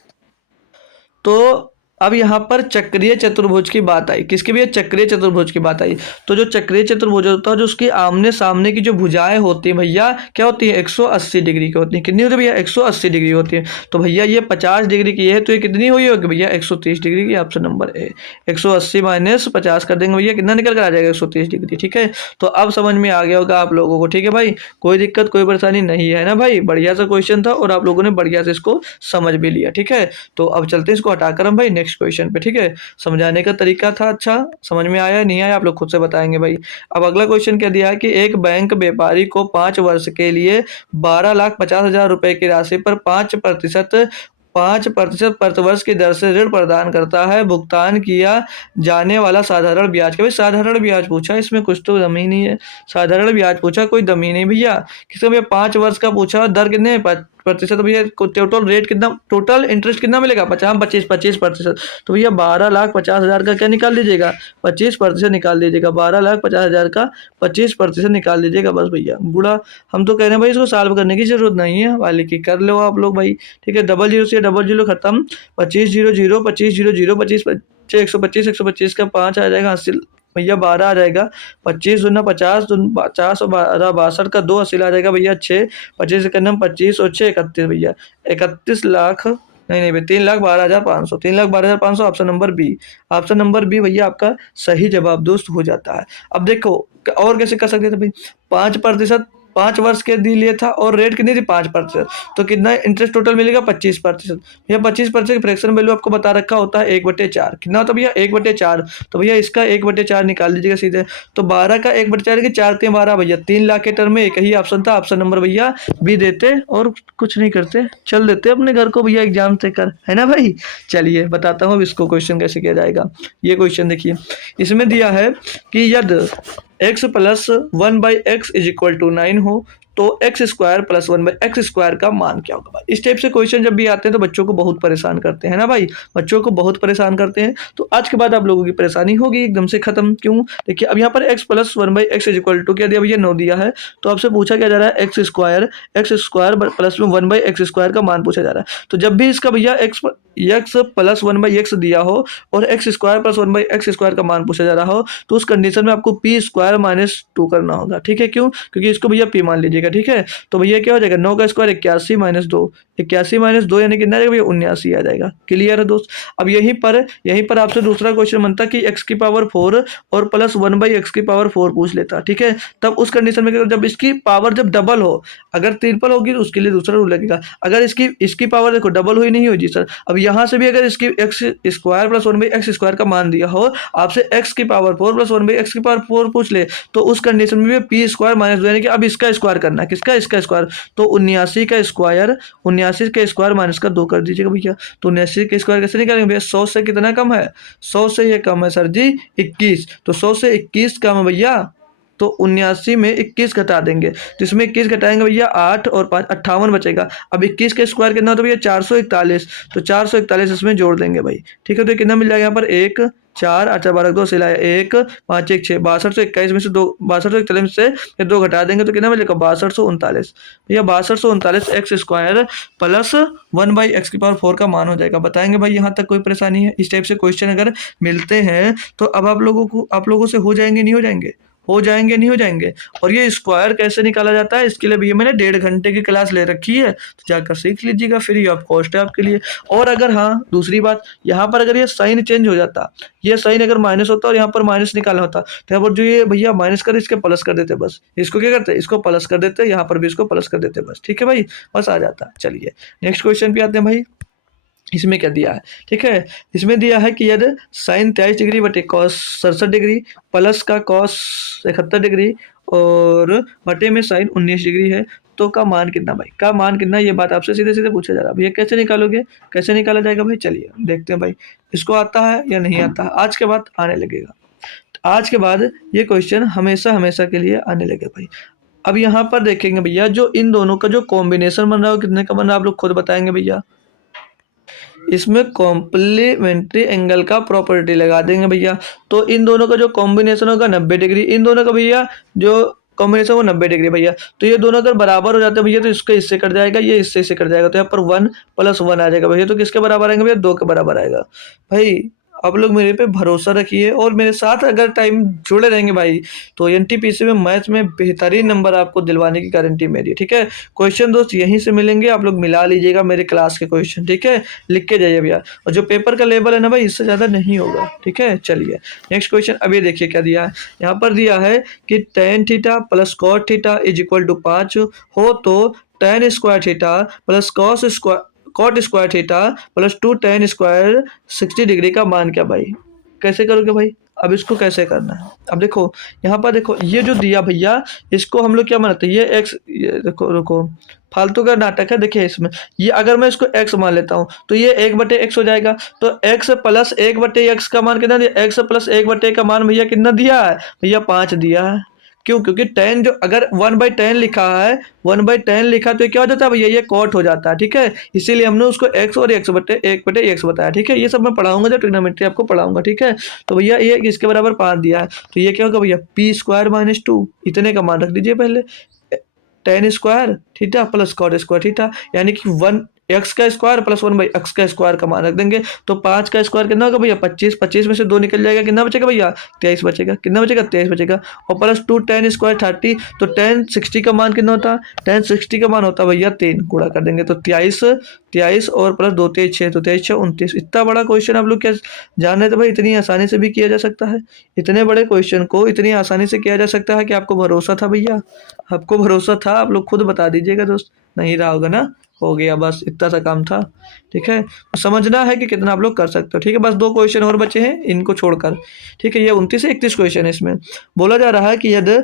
तो अब यहाँ पर चक्रीय चतुर्भुज की बात आई, किसकी भी, चक्रीय चतुर्भुज की बात आई। तो जो चक्रीय चतुर्भुज होता है, जो उसकी आमने सामने की जो भुजाएं होती है भैया, क्या होती है, 180 डिग्री की होती है। कितनी होती है भैया, 180 डिग्री होती है। तो भैया ये 50 डिग्री की है, तो ये कितनी हुई होगी भैया, 130 डिग्री की। ऑप्शन नंबर ए, 180 माइनस 50 कर देंगे भैया, कितना निकल कर आ जाएगा, 130 डिग्री, ठीक है। तो अब समझ में आ गया होगा आप लोगों को, ठीक है भाई। कोई दिक्कत कोई परेशानी नहीं है ना भाई, बढ़िया सा क्वेश्चन था और आप लोगों ने बढ़िया से इसको समझ भी लिया, ठीक है। तो अब चलते हैं इसको हटाकर हम भाई नेक्स्ट क्वेश्चन पे, ठीक है। समझाने का तरीका था अच्छा, समझ में आया नहीं आया आप लोग खुद से बताएंगे भाई। अब अगला क्वेश्चन क्या दिया है कि एक बैंक व्यापारी को 5 वर्ष के लिए 12,50,000 रुपए की राशि पर 5% प्रतिवर्ष की दर से ऋण प्रदान करता है। भुगतान किया जाने वाला साधारण ब्याज, भाई साधारण ब्याज पूछा, इसमें कुछ तो दम ही नहीं है। साधारण ब्याज पूछा, कोई दम ही नहीं भैया। किसका भैया, 5 वर्ष का पूछा, दर कितने, प्रतिशत भैया। टोटल रेट कितना, टोटल इंटरेस्ट कितना मिलेगा, 25% तो भैया 12,50,000 का क्या निकाल लीजिएगा, 25% निकाल लीजिएगा। 12,50,000 का 25% निकाल लीजिएगा बस भैया, गुड़ा। हम तो कह रहे हैं भाई इसको सॉल्व करने की जरूरत नहीं है, वाले की कर लो आप लोग भाई, ठीक है। डबल जीरो से डबल जीरो खत्म, 25 0 0 25 0 0 25 125 का 5 आ जाएगा, 80 भैया 12 आ जाएगा। 25 दूना 50, 50 और 12 62 का 2 80 आ जाएगा भैया 6, 25 के नम 25 और 6 31 भैया 31 लाख, नहीं नहीं भाई 3,12,500, 3,12,500। Option number B, option number B भैया आपका सही जवाब दोस्त हो जाता है। अब देखो और कैसे कर सकते थे भाई, 5%, 5 वर्ष के लिए था और रेट कितनी थी, 5%। तो कितना इंटरेस्ट टोटल मिलेगा, 25%। भैया 25% फ्रैक्शन वैल्यू आपको बता रखा होता है 1/4, कितना होता है भैया, 1/4। तो भैया इसका 1/4 निकाल लीजिएगा सीधे। तो 12 का 1/4 के 4 3 12 भैया, 3 लाख के टर्म में एक ही ऑप्शन था, ऑप्शन नंबर भैया बी देते और कुछ नहीं करते, चल देते अपने घर को भैया एग्जाम से कर, है ना भाई। चलिए बताता हूँ इसको क्वेश्चन कैसे किया जाएगा। ये क्वेश्चन देखिए, इसमें दिया है कि यदि x + 1/x = 9 हो तो एक्स स्क्वायर प्लस 1/x² का मान क्या होगा भाई। इस टाइप से क्वेश्चन जब भी आते हैं तो बच्चों को बहुत परेशान करते हैं ना भाई, बच्चों को बहुत परेशान करते हैं। तो आज के बाद आप लोगों की परेशानी होगी एकदम से खत्म। क्यों? देखिए अब यहाँ पर x plus 1/x is equal to क्या दिया भैया, 9 दिया है। तो आपसे पूछा क्या जा रहा है, एक्स स्क्वायर प्लस 1/x² का मान पूछा जा रहा है। तो जब भी इसका भैया x प्लस 1/x दिया हो और एक्स स्क्वायर प्लस 1/x² का मान पूछा जा रहा हो, तो उस कंडीशन में आपको p स्क्वायर माइनस 2 करना होगा। ठीक है, क्यों? क्योंकि इसको भैया p मान लीजिएगा। ठीक है, तो भैया क्या हो जाएगा, 9 का स्क्वायर 81 माइनस 2, 81 माइनस 2 यानी कितना आ जाएगा भैया, 79 आ जाएगा। क्लियर है दोस्त? अब यहीं पर आपसे दूसरा क्वेश्चन बनता कि x की पावर 4 और प्लस 1/x की पावर 4 पूछ लेता। ठीक है, तब उस कंडीशन में जब इसकी पावर जब डबल हो, अगर ट्रिपल होगी तो उसके लिए दूसरा रूल लगेगा। अगर इसकी पावर देखो डबल हुई नहीं हो जी सर। अब यहाँ से भी अगर इसकी एक्स स्क्वायर प्लस 1/x² का मान दिया हो, आपसे x की पावर 4 प्लस 1/x की पावर 4 पूछ ले, तो उस कंडीशन में भी p स्क्वायर माइनस 2 यानी कि अब इसका स्क्वायर करना है। किसका? इसका स्क्वायर। तो 79 का स्क्वायर माइनस का 2 कर दीजिएगा भैया। तो 79 का स्क्वायर कैसे निकालेंगे भैया, 100 से कितना कम है, 100 से ये कम है सर जी 21। तो 100 से 21 कम है भैया, तो 79 में 21 घटा देंगे, तो इसमें 21 घटाएंगे भैया 8 और 5 58 बचेगा। अब 21 का स्क्वायर कितना होता है भैया, 441। तो 441 इसमें जोड़ देंगे भाई। ठीक है, तो कितना मिल जाएगा यहाँ पर 1 4 8 12 2 सिलाया 1 5 1 6 6221 में से 2 6241 में से फिर 2 घटा देंगे तो कितना मिलेगा 6239। भैया 6239 एक्स स्क्वायर प्लस 1/x की पावर 4 का मान हो जाएगा। बताएंगे भाई यहाँ तक कोई परेशानी है? इस टाइप से क्वेश्चन अगर मिलते हैं तो अब आप लोगों से हो जाएंगे नहीं हो जाएंगे, हो जाएंगे नहीं हो जाएंगे। और ये स्क्वायर कैसे निकाला जाता है इसके लिए भी मैंने 1.5 घंटे की क्लास ले रखी है, तो जाकर सीख लीजिएगा, फ्री ऑफ कॉस्ट है आपके लिए। और अगर हाँ दूसरी बात, यहाँ पर अगर ये साइन चेंज हो जाता, ये साइन अगर माइनस होता और यहाँ पर माइनस निकाला होता, तो यहाँ पर जो ये भैया माइनस कर इसके प्लस कर देते, बस इसको क्या करते, इसको प्लस कर देते, यहाँ पर भी इसको प्लस कर देते बस। ठीक है भाई, बस आ जाता। चलिए नेक्स्ट क्वेश्चन पे आते हैं भाई। इसमें क्या दिया है, ठीक है, इसमें दिया है कि यदि साइन 23 डिग्री बटे कॉस 67 डिग्री प्लस का कॉस 71 डिग्री और बटे में साइन 19 डिग्री है, तो का मान कितना भाई, का मान कितना, ये बात आपसे सीधे सीधे पूछा जा रहा है। भैया कैसे निकालोगे, कैसे निकाला जाएगा भाई, चलिए देखते हैं भाई इसको आता है या नहीं आता है। आज के बाद आने लगेगा, आज के बाद ये क्वेश्चन हमेशा हमेशा के लिए आने लगे भाई। अब यहाँ पर देखेंगे भैया, जो इन दोनों का जो कॉम्बिनेशन बन रहा है कितने का बन रहा है, आप लोग खुद बताएंगे भैया। इसमें कॉम्प्लीमेंट्री एंगल का प्रॉपर्टी लगा देंगे भैया। तो इन दोनों का जो कॉम्बिनेशन होगा 90 डिग्री, इन दोनों का भैया जो कॉम्बिनेशन वो 90 डिग्री भैया। तो ये दोनों अगर बराबर हो जाते हैं भैया तो इसका इससे कट जाएगा, ये इससे कट जाएगा, तो यहाँ पर 1 + 1 आ जाएगा भैया। तो किसके बराबर आएंगे भैया, 2 के बराबर आएगा भाई। आप लोग मेरे पे भरोसा रखिए और मेरे साथ अगर टाइम जुड़े रहेंगे भाई, तो एनटीपीसी में मैथ्स में बेहतरीन नंबर आपको दिलवाने की गारंटी मेरी है। ठीक है, क्वेश्चन दोस्त यहीं से मिलेंगे, आप लोग मिला लीजिएगा मेरे क्लास के क्वेश्चन। ठीक है, लिख के जाइए भैया। और जो पेपर का लेवल है ना भाई, इससे ज़्यादा नहीं होगा। ठीक है, चलिए नेक्स्ट क्वेश्चन। अब ये देखिए क्या दिया है, यहाँ पर दिया है कि tan theta plus cot theta is equal to 5 हो, तो tan square theta plus cot square theta plus 2 tan square 60 degree का मान क्या भाई, कैसे करोगे भाई? अब इसको कैसे करना है, अब देखो यहाँ पर देखो, ये जो दिया भैया इसको हम लोग क्या मानते हैं, ये एक्स, ये देखो रुको फालतू का नाटक है। देखिए इसमें ये अगर मैं इसको x मान लेता हूँ तो ये 1/x हो जाएगा। तो x प्लस 1/x का मान कितना दिया, x प्लस 1/1 का मान भैया कितना दिया है भैया, 5 दिया है। क्यों? क्योंकि tan जो अगर 1/10 लिखा है, 1/10 लिखा तो ये क्या हो जाता है भैया, ये कॉट हो जाता है। ठीक है, इसीलिए हमने उसको x और 1/x बताया। ठीक है, ये सब मैं पढ़ाऊंगा, जब ट्रिग्नोमेट्री आपको पढ़ाऊंगा। ठीक है, तो भैया ये इसके बराबर 5 दिया है, तो ये क्या होगा भैया, p स्क्वायर माइनस 2 इतने का मान रख दीजिए पहले, tan square theta plus cot square theta, यानी कि 1 x का स्क्वायर प्लस 1/x का स्क्वायर का मान रख देंगे। तो 5 का स्क्वायर कितना होगा भैया, 25, 25 में से 2 निकल जाएगा, कितना बचेगा भैया, 23 बचेगा। कितना बचेगा, 23 बचेगा। और प्लस 2 tan स्क्वायर 30, तो tan 60 का मान कितना होता है, tan 60 का मान होता है भैया 3, गुणा कर देंगे तो 23 और प्लस 2 23 6, तो 23 6 29। इतना बड़ा क्वेश्चन आप लोग क्या जान रहे थे भाई, इतनी आसानी से भी किया जा सकता है। इतने बड़े क्वेश्चन को इतनी आसानी से किया जा सकता है कि आपको भरोसा था भैया, आपको भरोसा था, आप लोग खुद बता दीजिएगा दोस्त। नहीं रहा होगा ना, हो गया, बस इतना सा काम था। ठीक है, समझना है कि कितना आप लोग कर सकते हो। ठीक है, बस 2 क्वेश्चन और बचे हैं इनको छोड़कर। ठीक है, ये 29 से 31 क्वेश्चन है। इसमें बोला जा रहा है कि यदि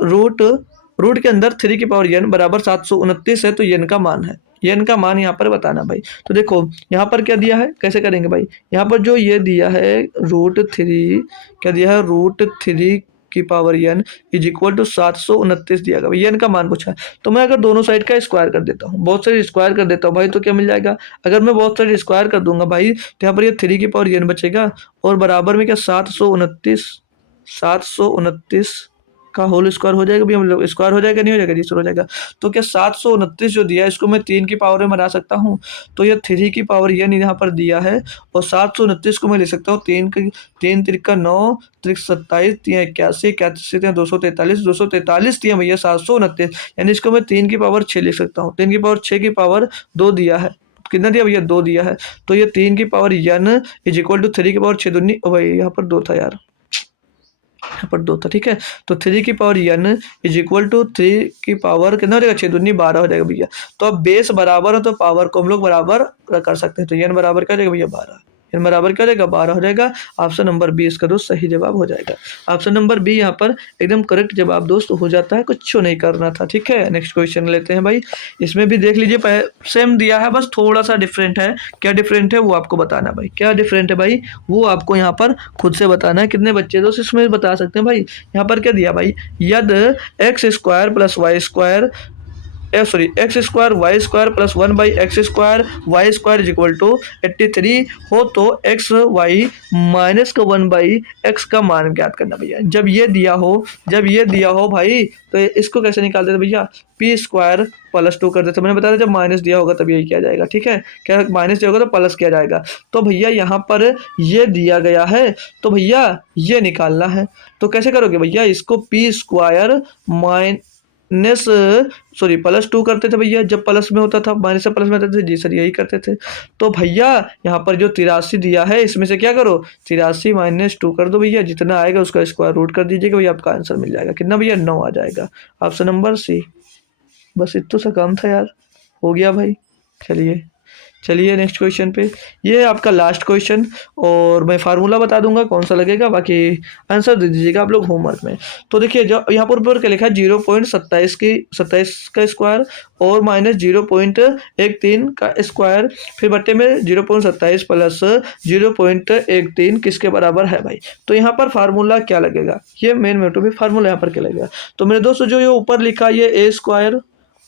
रूट के अंदर 3 की पावर n बराबर 729 है, तो n का मान है, n का मान यहाँ पर बताना भाई। तो देखो यहाँ पर क्या दिया है, कैसे करेंगे भाई, यहाँ पर जो ये दिया है √3, क्या दिया है √3 की power n is equal to 729 दिया गया भाई, n का मान पूछा है। तो मैं अगर दोनों साइड का स्क्वायर कर देता हूँ, बहुत सारी स्क्वायर कर देता हूँ भाई, तो क्या मिल जाएगा। अगर मैं बहुत सारी स्क्वायर कर दूंगा भाई तो यहाँ पर ये 3 की पावर n बचेगा और बराबर में क्या 729 का होल स्क्वायर हो जाएगा भी, हम लोग स्क्वायर हो जाएगा नहीं हो जाएगा जी, सर हो जाएगा। तो क्या 729 जो दिया है इसको मैं 3 की पावर में बना सकता हूँ, तो ये 3 की पावर n यहाँ पर दिया है और 729 को मैं ले सकता हूँ 3 तिरका 9 त्रिक 27 3 81 81 243 दिया भैया 729, यानी इसको मैं 3 की पावर 6 लिख सकता हूँ। 3 की पावर 6 की पावर 2 दिया है, कितना दिया भैया 2 दिया है। तो ये 3 की power n is equal to 3 की पावर 6 दूनी भाई, यहाँ पर 2 था यार, यहाँ पर 2 था, ठीक है। तो 3 की power n is equal to 3 की पावर कितना हो जाएगा 6 दूनी 12 हो जाएगा भैया। तो अब बेस बराबर हो तो पावर को हम लोग बराबर कर सकते हैं, तो n बराबर क्या हो जाएगा भैया 12, n बराबर क्या हो जाएगा 12 हो जाएगा। ऑप्शन नंबर बी इसका दोस्त सही जवाब हो जाएगा। ऑप्शन नंबर बी यहाँ पर एकदम करेक्ट जवाब दोस्त हो जाता है, कुछ नहीं करना था, ठीक है। नेक्स्ट क्वेश्चन लेते हैं भाई, इसमें भी देख लीजिए सेम दिया है, बस थोड़ा सा डिफरेंट है। क्या डिफरेंट है वो आपको बताना है भाई, क्या डिफरेंट है भाई वो आपको यहाँ पर खुद से बताना है। कितने बच्चे दोस्त इसमें बता सकते हैं भाई। यहाँ पर क्या दिया भाई, यद X square plus Y square X square Y square plus 1/x² Y square is equal to 83 हो तो एक्स वाई माइनस का 1/x का मान ज्ञात करना भैया। जब ये दिया हो भाई तो इसको कैसे निकालते थे भैया, पी स्क्वायर प्लस 2 कर देते। मैंने बताया जब माइनस दिया होगा तब यही किया जाएगा, ठीक है। क्या माइनस दिया होगा तो प्लस किया जाएगा। तो भैया यहाँ पर ये दिया गया है तो भैया ये निकालना है, तो कैसे करोगे भैया, इसको पी स्क्वायर माइनस प्लस 2 करते थे भैया, जब प्लस में होता था माइनस से प्लस में होते थे जी सर यही करते थे। तो भैया यहाँ पर जो 83 दिया है इसमें से क्या करो 83 माइनस 2 कर दो भैया, जितना आएगा उसका स्क्वायर रूट कर दीजिएगा भैया, आपका आंसर मिल जाएगा कितना भैया 9 आ जाएगा। ऑप्शन नंबर सी, बस इतना सा काम था यार, हो गया भाई। चलिए नेक्स्ट क्वेश्चन पे, ये आपका लास्ट क्वेश्चन और मैं फार्मूला बता दूंगा कौन सा लगेगा, बाकी आंसर दे दीजिएगा आप लोग होमवर्क में। तो देखिए जो यहाँ पर ऊपर क्या लिखा है 0.27 का स्क्वायर और माइनस 0.13 का स्क्वायर, फिर बट्टे में 0.27 प्लस 0.13 किसके बराबर है भाई। तो यहाँ पर फार्मूला क्या लगेगा, ये मेन मोटो भी फार्मूला यहाँ पर क्या लगेगा। तो मेरे दोस्तों जो ये ऊपर लिखा ये ए स्क्वायर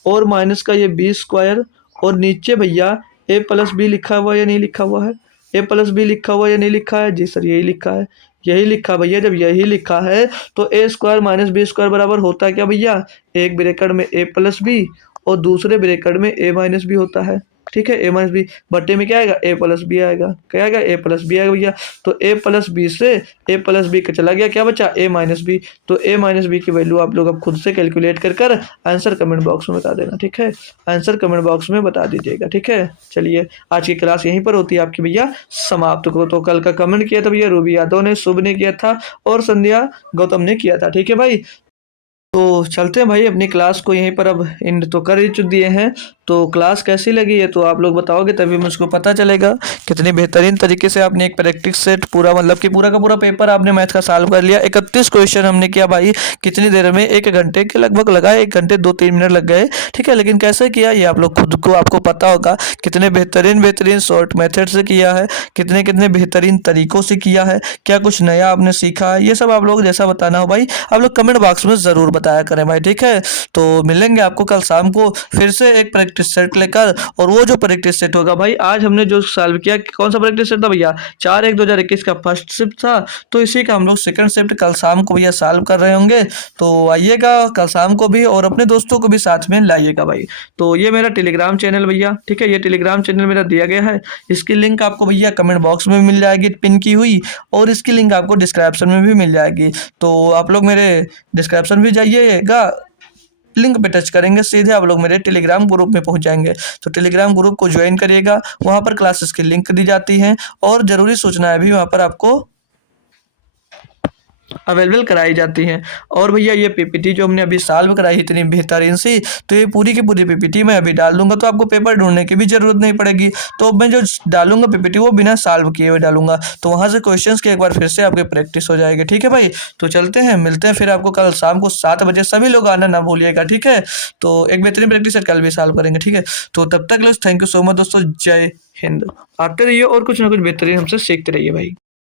और माइनस का ये बी स्क्वायर और नीचे भैया ए प्लस बी लिखा हुआ या नहीं लिखा हुआ है, ए प्लस बी लिखा हुआ या नहीं लिखा है जी सर यही लिखा है, यही लिखा भैया। जब यही लिखा है तो ए स्क्वायर माइनस बी स्क्वायर बराबर होता है क्या भैया, एक ब्रैकेट में ए प्लस बी और दूसरे ब्रैकेट में ए माइनस बी होता है, ठीक है। ए माइनस बी बट्टे में क्या आएगा ए प्लस बी आएगा, क्या आएगा ए प्लस बी आएगा भैया। तो ए प्लस बी से ए प्लस बी का चला गया, क्या बचा ए माइनस बी। तो ए माइनस बी की वैल्यू आप लोग अब खुद से कैलकुलेट कर आंसर कमेंट बॉक्स में बता देना, ठीक है। आंसर कमेंट बॉक्स में बता दीजिएगा, ठीक है। चलिए आज की क्लास यहीं पर होती है आपकी भैया समाप्त को। तो कल का कमेंट किया था भैया रूबी यादव ने, शुभ ने किया था और संध्या गौतम ने किया था, ठीक है भाई। तो चलते हैं भाई अपनी क्लास को यहीं पर अब एंड तो कर ही दिए हैं। तो क्लास कैसी लगी है तो आप लोग बताओगे तभी मुझको पता चलेगा कितनी बेहतरीन तरीके से आपने एक प्रैक्टिस सेट पूरा मतलब कि पूरा का पूरा पेपर आपने मैथ का सॉल्व कर लिया। 31 क्वेश्चन हमने किया भाई, कितनी देर में 1 घंटे के लगभग लगा, 1 घंटे 2-3 मिनट लग गए, ठीक है। लेकिन कैसे किया ये आप लोग खुद को आपको पता होगा, कितने बेहतरीन शॉर्ट मेथड से किया है, कितने बेहतरीन तरीकों से किया है, क्या कुछ नया आपने सीखा है, ये सब आप लोग जैसा बताना हो भाई आप लोग कमेंट बॉक्स में ज़रूर बताया करें भाई, ठीक है। तो मिलेंगे आपको कल शाम को फिर से एक प्रैक्टिस सेट लेकर, और वो जो प्रैक्टिस सेट होगा भाई आज हमने जो सॉल्व किया कौन सा प्रैक्टिस सेट था भैया 4/1/2021 का फर्स्ट शिफ्ट था, तो इसी का हम लोग सेकंड शिफ्ट कल शाम को भैया सॉल्व कर रहे होंगे। तो आइएगा कल शाम को भी और अपने दोस्तों को भी साथ में लाइएगा भाई। तो ये मेरा टेलीग्राम चैनल भैया, ठीक है, ये टेलीग्राम चैनल मेरा दिया गया है, इसकी लिंक आपको भैया कमेंट बॉक्स में मिल जाएगी पिन की हुई, और इसकी लिंक आपको डिस्क्रिप्शन में भी मिल जाएगी। तो आप लोग मेरे डिस्क्रिप्शन भी जाइएगा, लिंक पे टच करेंगे सीधे आप लोग मेरे टेलीग्राम ग्रुप में पहुंच जाएंगे। तो टेलीग्राम ग्रुप को ज्वाइन करिएगा, वहां पर क्लासेस की लिंक दी जाती हैं और ज़रूरी सूचनाएं भी वहां पर आपको अवेलेबल कराई जाती हैं। और भैया ये पीपीटी जो हमने अभी सॉल्व कराई इतनी बेहतरीन सी, तो ये पूरी की पूरी पीपीटी मैं अभी डाल दूंगा, तो आपको पेपर ढूंढने की भी ज़रूरत नहीं पड़ेगी। तो मैं जो डालूंगा पीपीटी वो बिना सॉल्व किए हुए डालूंगा, तो वहाँ से क्वेश्चंस की एक बार फिर से आपकी प्रैक्टिस हो जाएगी, ठीक है भाई। तो चलते हैं, मिलते हैं फिर आपको कल शाम को 7 बजे, सभी लोग आना ना भूलिएगा, ठीक है। तो एक बेहतरीन प्रैक्टिस कल भी सॉल्व करेंगे, ठीक है। तो तब तक थैंक यू सो मच दोस्तों, जय हिंद। आते रहिए और कुछ ना कुछ बेहतरीन हमसे सीखते रहिए भाई।